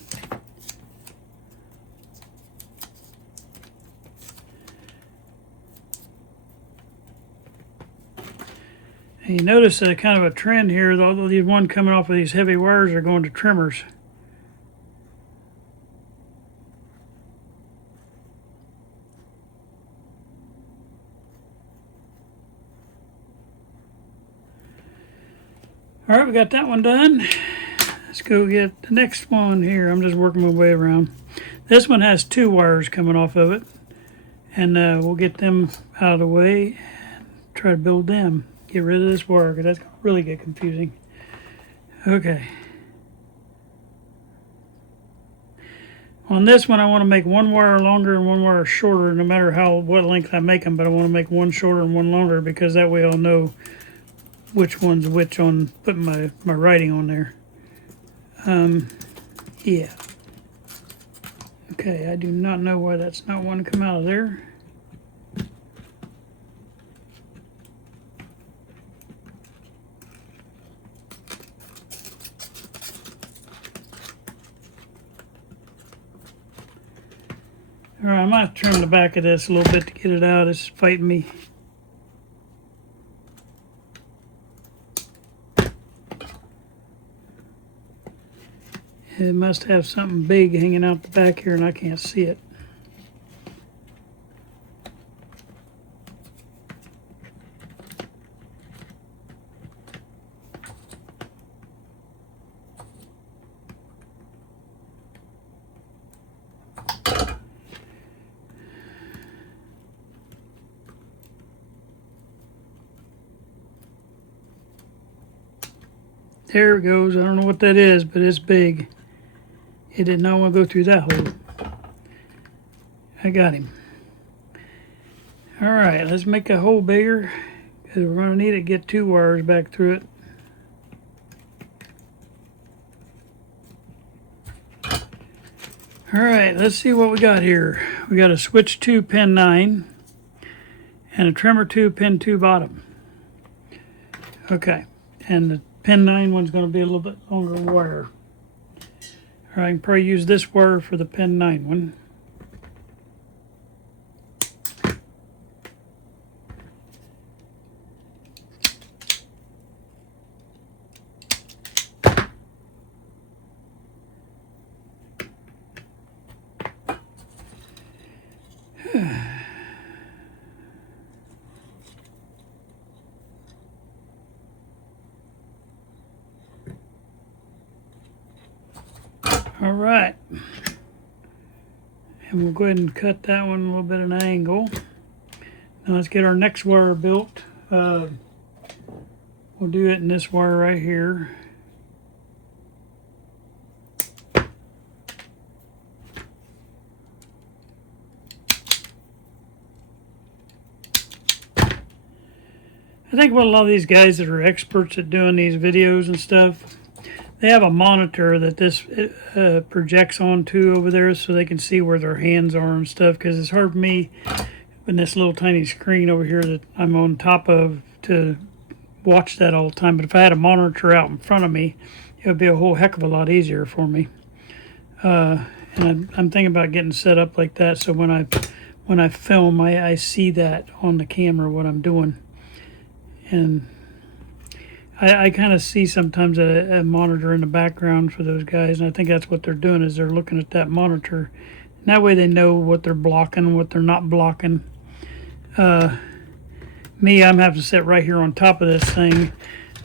And you notice a kind of a trend here, although the one coming off of these heavy wires are going to trimmers. All right, we got that one done. Let's go get the next one here. I'm just working my way around. This one has 2 wires coming off of it, and we'll get them out of the way and try to build them. Get rid of this wire, because that's going to really get confusing. Okay. On this one, I want to make one wire longer and one wire shorter, no matter what length I make them, but I want to make one shorter and one longer, because that way I'll know which one's which on putting my writing on there. Yeah. Okay, I do not know why that's not wanting to come out of there. All right, I might have to trim the back of this a little bit to get it out. It's fighting me. It must have something big hanging out the back here and I can't see it. There it goes. I don't know what that is, but it's big. It did not want to go through that hole. I got him. All right, let's make a hole bigger because we're going to need to get 2 wires back through it. All right, let's see what we got here. We got a switch 2 pin 9 and a trimmer 2 pin 2 bottom. Okay, and the pin 9 one's going to be a little bit longer wire. All right, I can probably use this wire for the pin 9 one. All right, and we'll go ahead and cut that one a little bit at an angle. Now let's get our next wire built. We'll do it in this wire right here. I think what a lot of these guys that are experts at doing these videos and stuff, they have a monitor that this projects onto over there so they can see where their hands are and stuff, because it's hard for me with this little tiny screen over here that I'm on top of to watch that all the time. But if I had a monitor out in front of me, it would be a whole heck of a lot easier for me. And I'm thinking about getting set up like that so when I film, I see that on the camera what I'm doing. And I kind of see sometimes a monitor in the background for those guys, and I think that's what they're doing is they're looking at that monitor. And that way they know what they're blocking, what they're not blocking. Me, I'm having to sit right here on top of this thing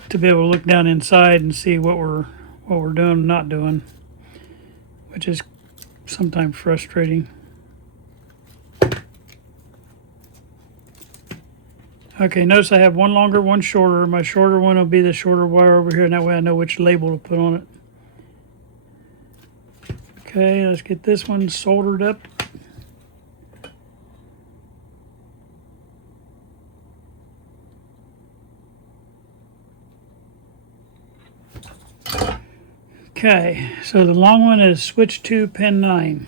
to be able to look down inside and see what we're doing and not doing, which is sometimes frustrating. Okay, notice I have one longer, one shorter. My shorter one will be the shorter wire over here, and that way I know which label to put on it. Okay, let's get this one soldered up. Okay, so the long one is switch 2 pin 9.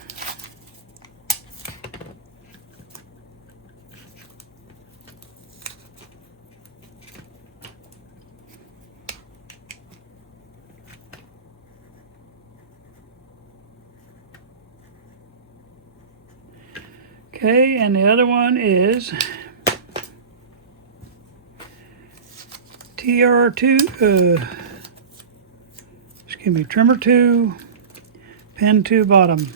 Okay, and the other one is trimmer 2, pin 2 bottom.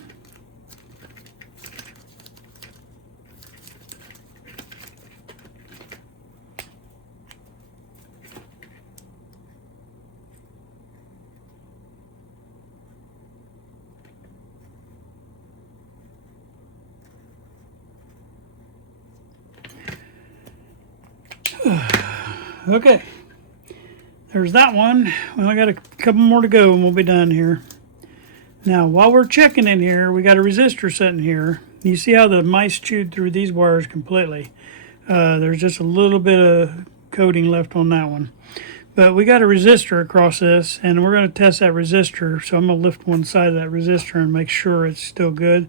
Okay, there's that one. Well, I got a couple more to go and we'll be done here. Now, while we're checking in here, we got a resistor sitting here. You see how the mice chewed through these wires completely. There's just a little bit of coating left on that one. But we got a resistor across this, and we're going to test that resistor. So I'm going to lift one side of that resistor and make sure it's still good.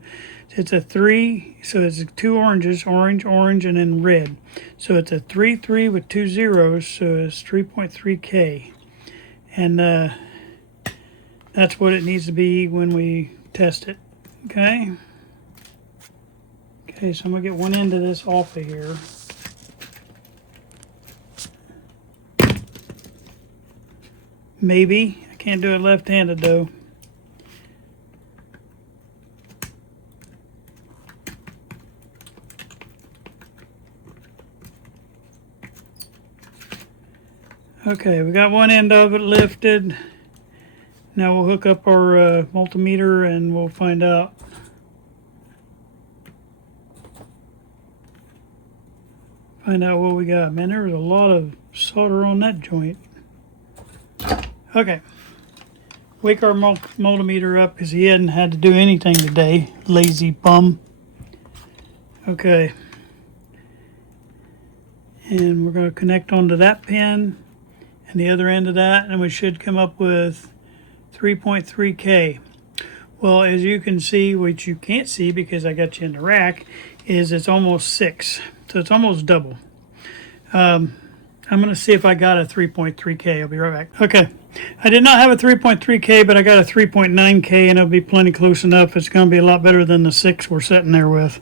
It's a 3, so it's 2 oranges, orange, orange, and then red. So it's a 3, 3 with 2 zeros, so it's 3.3K. And that's what it needs to be when we test it, okay? Okay, so I'm going to get one end of this off of here. Maybe. I can't do it left-handed though. Okay, we got one end of it lifted. Now we'll hook up our multimeter and we'll find out. Find out what we got. Man, there was a lot of solder on that joint. Okay. Wake our multimeter up because he hadn't had to do anything today. Lazy bum. Okay. And we're going to connect onto that pin and the other end of that, and we should come up with 3.3K. Well, as you can see, which you can't see because I got you in the rack, is it's almost 6. So it's almost double. I'm going to see if I got a 3.3K. I'll be right back. Okay. I did not have a 3.3K, but I got a 3.9K, and it'll be plenty close enough. It's going to be a lot better than the 6 we're sitting there with.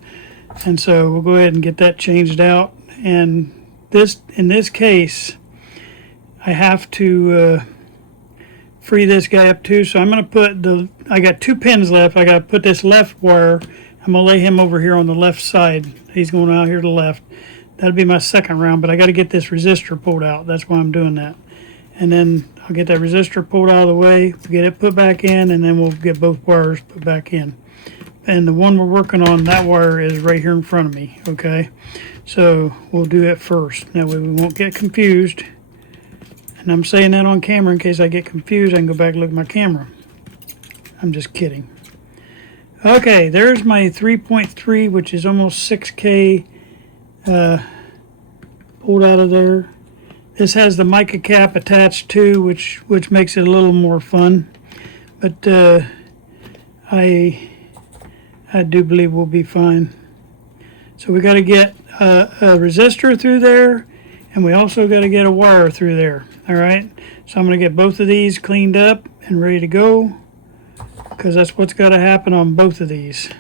And so we'll go ahead and get that changed out. And in this case, I have to free this guy up too. So I'm going to put I got 2 pins left. I got to put this left wire. I'm going to lay him over here on the left side. He's going out here to the left. That'll be my second round, but I got to get this resistor pulled out. That's why I'm doing that. And then I'll get that resistor pulled out of the way, get it put back in, and then we'll get both wires put back in. And the one we're working on, that wire is right here in front of me, okay? So we'll do it first. That way we won't get confused. And I'm saying that on camera in case I get confused. I can go back and look at my camera. I'm just kidding. Okay, there's my 3.3, which is almost 6K pulled out of there. This has the mica cap attached too, which makes it a little more fun. But I do believe we'll be fine. So we got to get a resistor through there, and we also got to get a wire through there. All right. So I'm going to get both of these cleaned up and ready to go, because that's what's got to happen on both of these.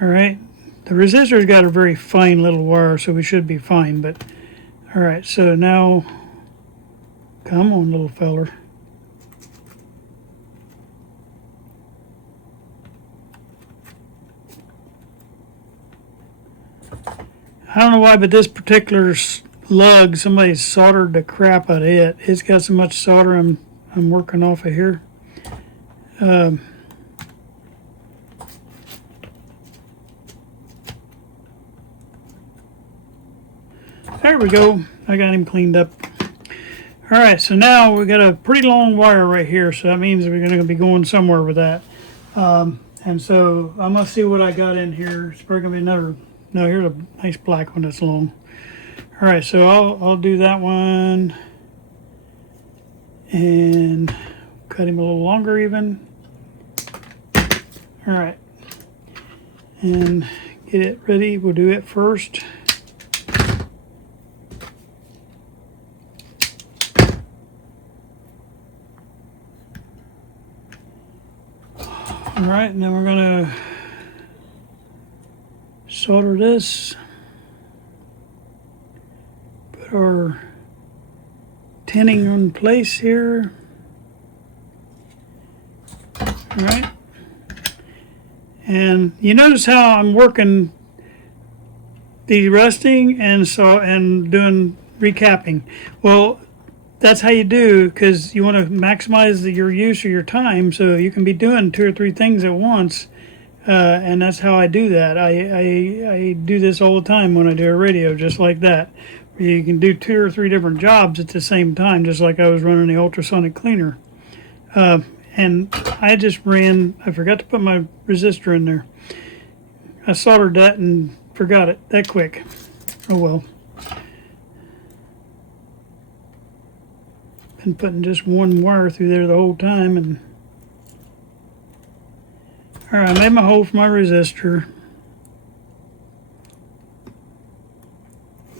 All right. The resistor's got a very fine little wire, so we should be fine. But all right, so now, come on, little feller. I don't know why, but this particular lug, somebody soldered the crap out of it. It's got so much solder I'm working off of here. There we go. I got him cleaned up. All right, so now we got a pretty long wire right here, so that means we're going to be going somewhere with that. And so I'm going to see what I got in here. It's probably going to be another. No, here's a nice black one that's long. All right, so I'll do that one and cut him a little longer even. All right, and get it ready. We'll do it first. All right, and then we're gonna solder this, put our tinning in place here. All right, and you notice how I'm working the rusting and doing recapping. Well, that's how you do, because you want to maximize your use of your time, so you can be doing 2 or 3 things at once. And that's how I do that. I do this all the time when I do a radio, just like that. You can do 2 or 3 different jobs at the same time, just like I was running the ultrasonic cleaner. And I forgot to put my resistor in there. I soldered that and forgot it that quick. Oh well. Been putting just one wire through there the whole time. And all right, I made my hole for my resistor.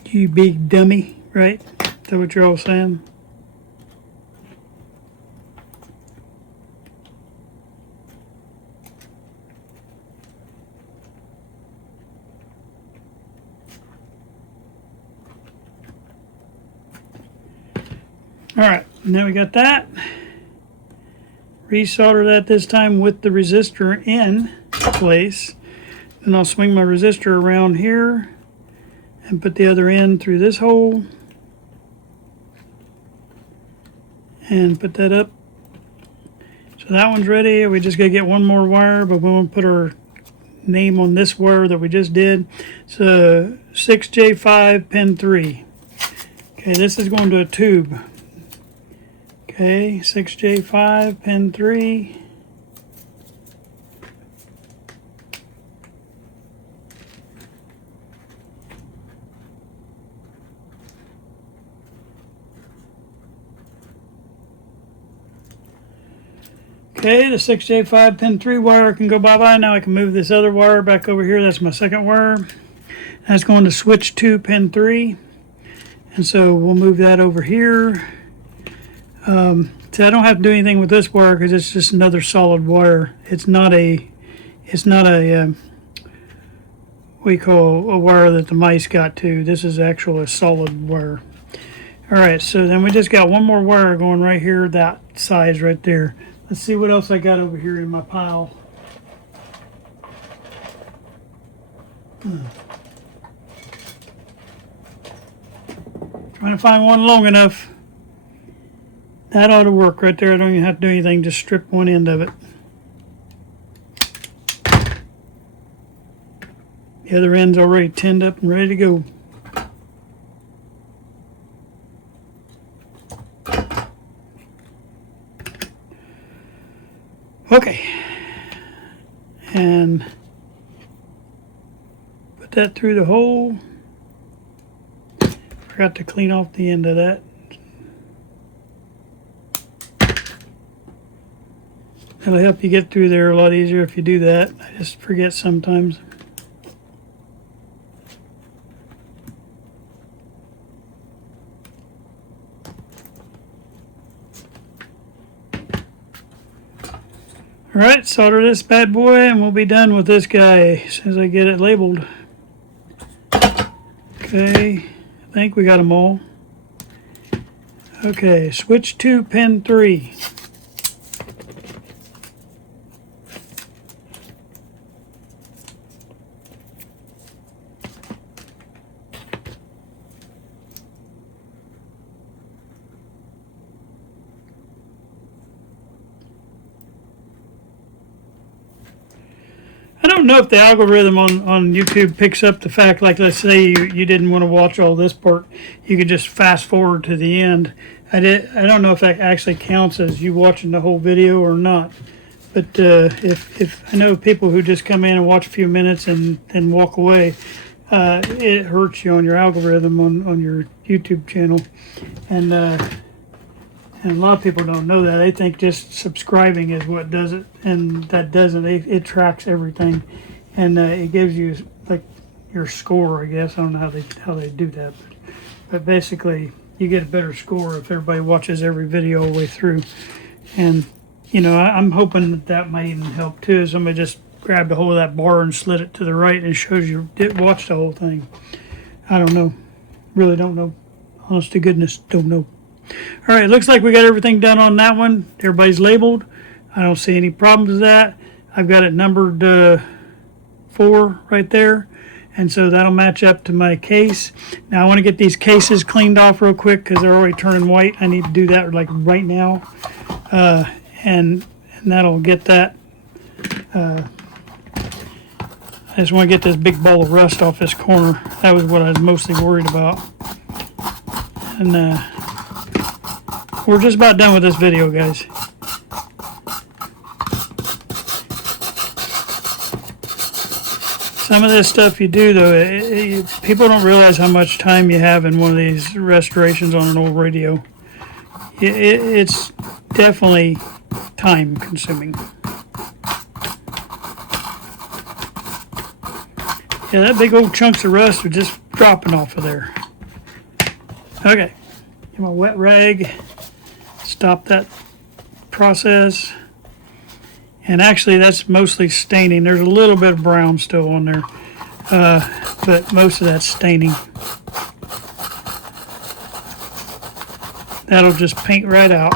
You big dummy, right? Is that what you're all saying? All right, now we got that. Resolder that this time with the resistor in place. Then I'll swing my resistor around here and put the other end through this hole and put that up. So that one's ready. We just gotta get one more wire, but we want to put our name on this wire that we just did. So 6J5 pin 3. Okay, this is going to a tube. Okay, 6J5 pin 3. Okay, the 6J5 pin 3 wire can go bye-bye. Now I can move this other wire back over here. That's my second wire. That's going to switch 2 pin 3. And so we'll move that over here. So I don't have to do anything with this wire because it's just another solid wire. It's not a what we call a wire that the mice got to. This is actually a solid wire. All right, so then we just got one more wire going right here, that size right there. Let's see what else I got over here in my pile. Trying to find one long enough. That ought to work right there. I don't even have to do anything, just strip one end of it. The other end's already tinned up and ready to go. Okay. And put that through the hole. Forgot to clean off the end of that. It'll help you get through there a lot easier if you do that. I just forget sometimes. All right, solder this bad boy and we'll be done with this guy as soon as I get it labeled. Okay, I think we got them all. Okay, switch to pin 3. I don't know if the algorithm on YouTube picks up the fact, like let's say you didn't want to watch all this part, you could just fast forward to the end. I don't know if that actually counts as you watching the whole video or not. But if I know people who just come in and watch a few minutes and then walk away, it hurts you on your algorithm on your YouTube channel. And a lot of people don't know that. They think just subscribing is what does it, and that doesn't. It tracks everything, and it gives you like your score, I guess. I don't know how they do that, but basically you get a better score if everybody watches every video all the way through. And you know, I'm hoping that might even help too. Somebody just grabbed a hold of that bar and slid it to the right, and it shows you did watch the whole thing. I don't know, really don't know. Honest to goodness, don't know. All right, looks like we got everything done on that one. Everybody's labeled. I don't see any problems with that. I've got it numbered 4 right there, and so that'll match up to my case. Now I want to get these cases cleaned off real quick because they're already turning white. I need to do that like right now, and that'll get that. I just want to get this big ball of rust off this corner. That was what I was mostly worried about. And we're just about done with this video, guys. Some of this stuff you do, though, people don't realize how much time you have in one of these restorations on an old radio. it's definitely time consuming. Yeah, that big old chunks of rust are just dropping off of there. Okay, get my wet rag, stop that process. And actually that's mostly staining. There's a little bit of brown still on there, but most of that's staining. That'll just paint right out.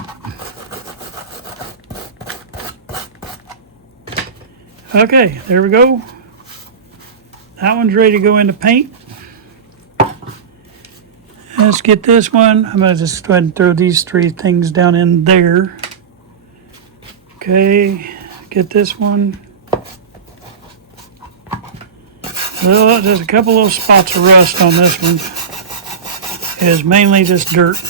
Okay, there we go. That one's ready to go into paint. Let's get this one. I'm going to just go ahead and throw these three things down in there. Okay, get this one. Well, there's a couple little spots of rust on this one. It's mainly just dirt.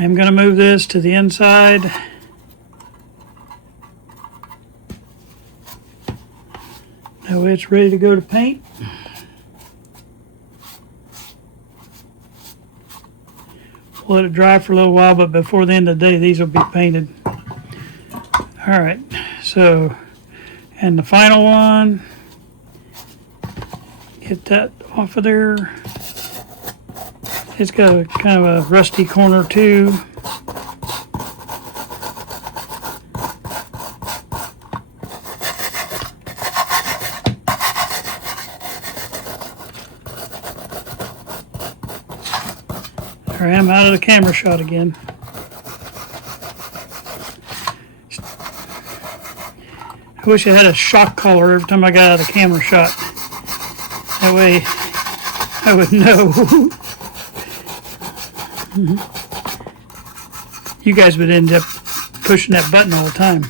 I'm going to move this to the inside. That way it's ready to go to paint. Let it dry for a little while, but before the end of the day, these will be painted. All right, so, and the final one, get that off of there. It's got a kind of a rusty corner too. All right, I'm out of the camera shot again. I wish I had a shock collar every time I got out of the camera shot. That way I would know. You guys would end up pushing that button all the time.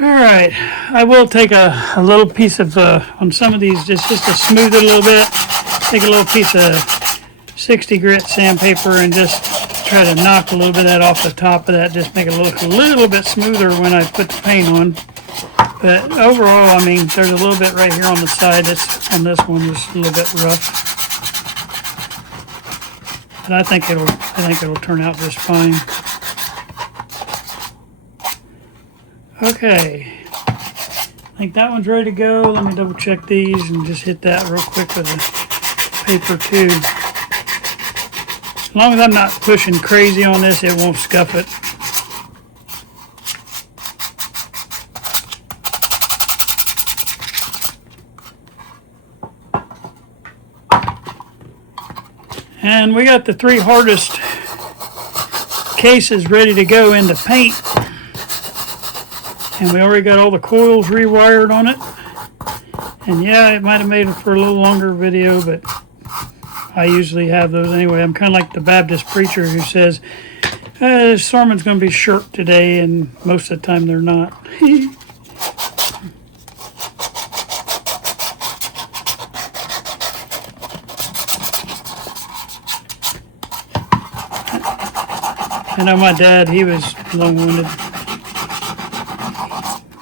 Alright, I will take a little piece of, on some of these, just to smooth it a little bit, take a little piece of 60 grit sandpaper and just try to knock a little bit of that off the top of that, just make it look a little bit smoother when I put the paint on. But overall, I mean, there's a little bit right here on the side that's, on this one, is a little bit rough. But I think it'll turn out just fine. Okay, I think that one's ready to go. Let me double check these and just hit that real quick with a paper tube. As long as I'm not pushing crazy on this, it won't scuff it. And we got the three hardest cases ready to go into paint. And we already got all the coils rewired on it. And yeah, it might have made it for a little longer video, but I usually have those anyway. I'm kind of like the Baptist preacher who says, this sermon's going to be short today, and most of the time they're not. I know my dad, he was long-winded.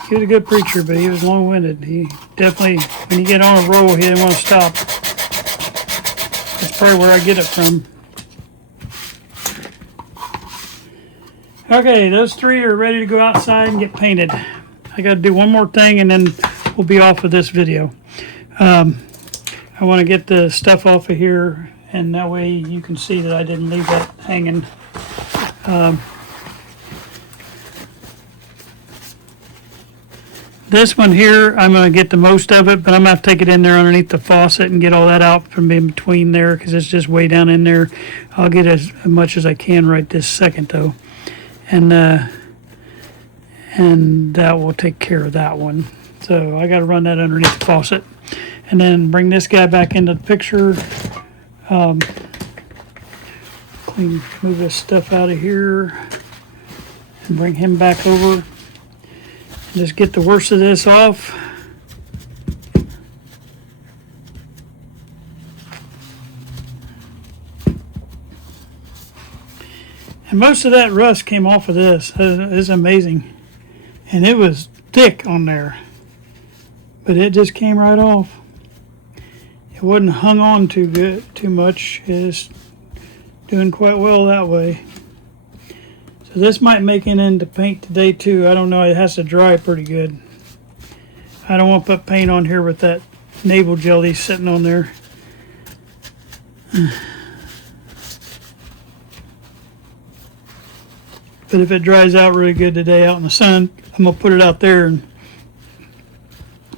He was a good preacher, but he was long-winded. He definitely, when you get on a roll, he didn't want to stop. That's probably where I get it from. Okay, those three are ready to go outside and get painted. I got to do one more thing, and then we'll be off of this video. I want to get the stuff off of here, and that way you can see that I didn't leave that hanging. This one here, I'm going to get the most of it, but I'm going to take it in there underneath the faucet and get all that out from in between there because it's just way down in there. I'll get as much as I can right this second though. And that will take care of that one. So I got to run that underneath the faucet. And then bring this guy back into the picture. Move this stuff out of here. and bring him back over and just get the worst of this off. And most of that rust came off of this. It's amazing. And it was thick on there. But it just came right off. It wasn't hung on too much. It's doing quite well that way. So this might make it into paint today too. I don't know. It has to dry pretty good. I don't want to put paint on here with that navel jelly sitting on there. But if it dries out really good today out in the sun, I'm going to put it out there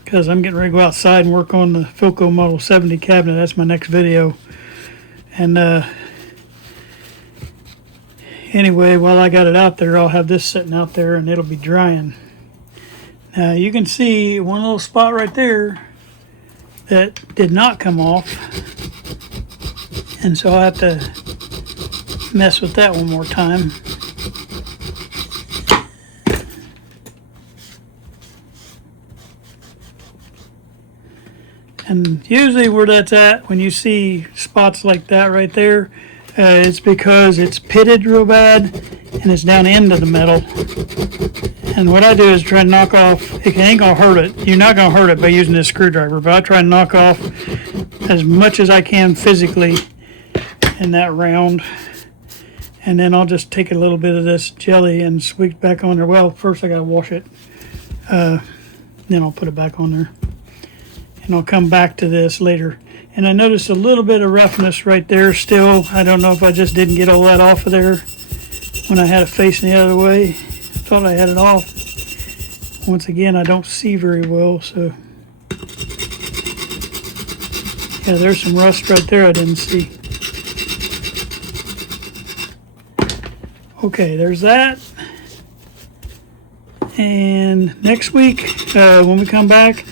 because I'm getting ready to go outside and work on the Philco Model 70 cabinet. That's my next video. And anyway, while I got it out there, I'll have this sitting out there and it'll be drying. Now you can see one little spot right there that did not come off. And so I'll have to mess with that one more time. And usually where that's at, when you see spots like that right there, it's because it's pitted real bad and it's down into the metal. And what I do is try to knock off, it ain't gonna hurt it. You're not gonna hurt it by using this screwdriver, but I try to knock off as much as I can physically in that round. And then I'll just take a little bit of this jelly and sweep back on there. Well, first I gotta wash it. Then I'll put it back on there. And I'll come back to this later. And I noticed a little bit of roughness right there still. I don't know if I just didn't get all that off of there when I had it facing the other way. I thought I had it off. Once again, I don't see very well, so. Yeah, there's some rust right there I didn't see. Okay, there's that. And next week, when we come back,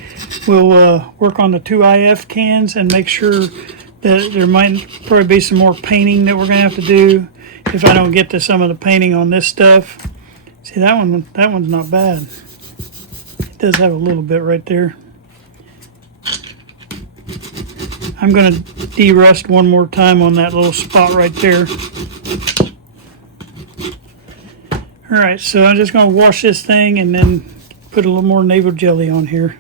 we'll work on the 2 IF cans and make sure that there might probably be some more painting that we're going to have to do if I don't get to some of the painting on this stuff. See, that one's not bad. It does have a little bit right there. I'm going to de-rust one more time on that little spot right there. All right, so I'm just going to wash this thing and then put a little more navel jelly on here.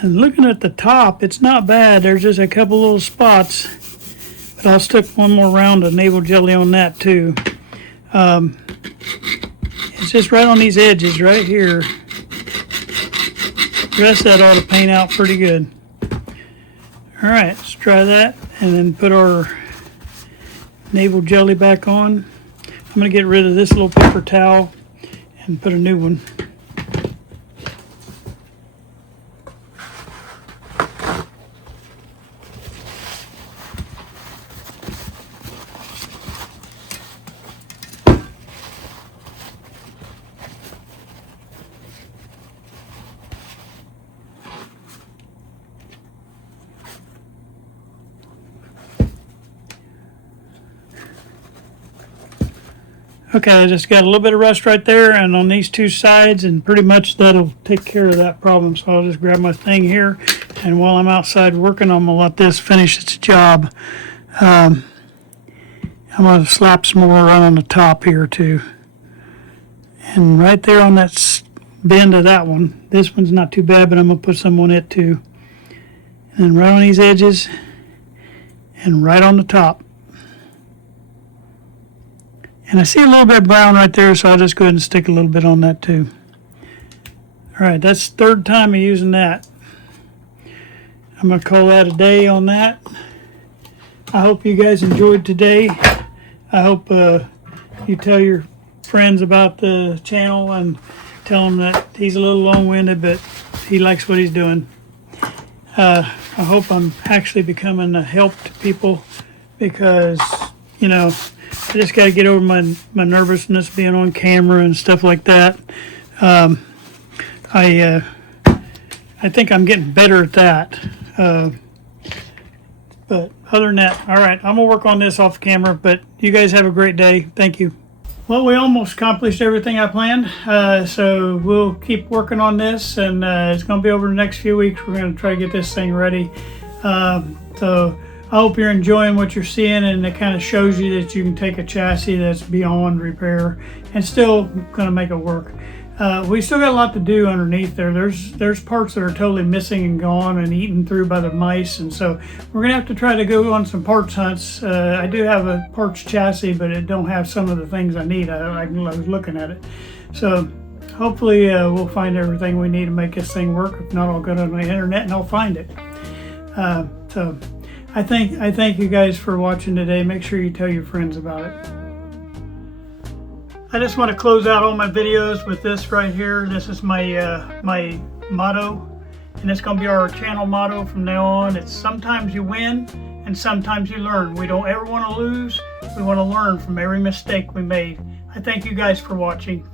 And looking at the top, it's not bad. There's just a couple little spots, but I'll stick one more round of navel jelly on that too. It's just right on these edges right here. The rest of that ought to paint out pretty good. All right, let's try that and then put our navel jelly back on. I'm going to get rid of this little paper towel and put a new one. Okay, I just got a little bit of rust right there and on these two sides, and pretty much that'll take care of that problem. So I'll just grab my thing here, and while I'm outside working, I'm going to let this finish its job. I'm going to slap some more right on the top here too. And right there on that bend of that one, this one's not too bad, but I'm going to put some on it too. And then right on these edges, and right on the top. And I see a little bit brown right there, so I'll just go ahead and stick a little bit on that too. All right, that's the third time of using that. I'm going to call that a day on that. I hope you guys enjoyed today. I hope you tell your friends about the channel and tell them that he's a little long-winded, but he likes what he's doing. I hope I'm actually becoming a help to people because, you know, I just got to get over my nervousness being on camera and stuff like that. I think I'm getting better at that. But other than that, all right, I'm gonna work on this off camera, but you guys have a great day. Thank you. Well, we almost accomplished everything I planned, so we'll keep working on this, and it's gonna be over the next few weeks. We're gonna try to get this thing ready. So I hope you're enjoying what you're seeing, and it kind of shows you that you can take a chassis that's beyond repair and still gonna make it work. We still got a lot to do underneath there. There's parts that are totally missing and gone and eaten through by the mice, and so we're gonna have to try to go on some parts hunts. I do have a parts chassis, but it don't have some of the things I need. I was looking at it, so hopefully we'll find everything we need to make this thing work. If not, I'll go to the internet and I'll find it. So I thank you guys for watching today. Make sure you tell your friends about it. I just want to close out all my videos with this right here. This is my my motto, and it's going to be our channel motto from now on. It's sometimes you win and sometimes you learn. We don't ever want to lose. We want to learn from every mistake we made. I thank you guys for watching.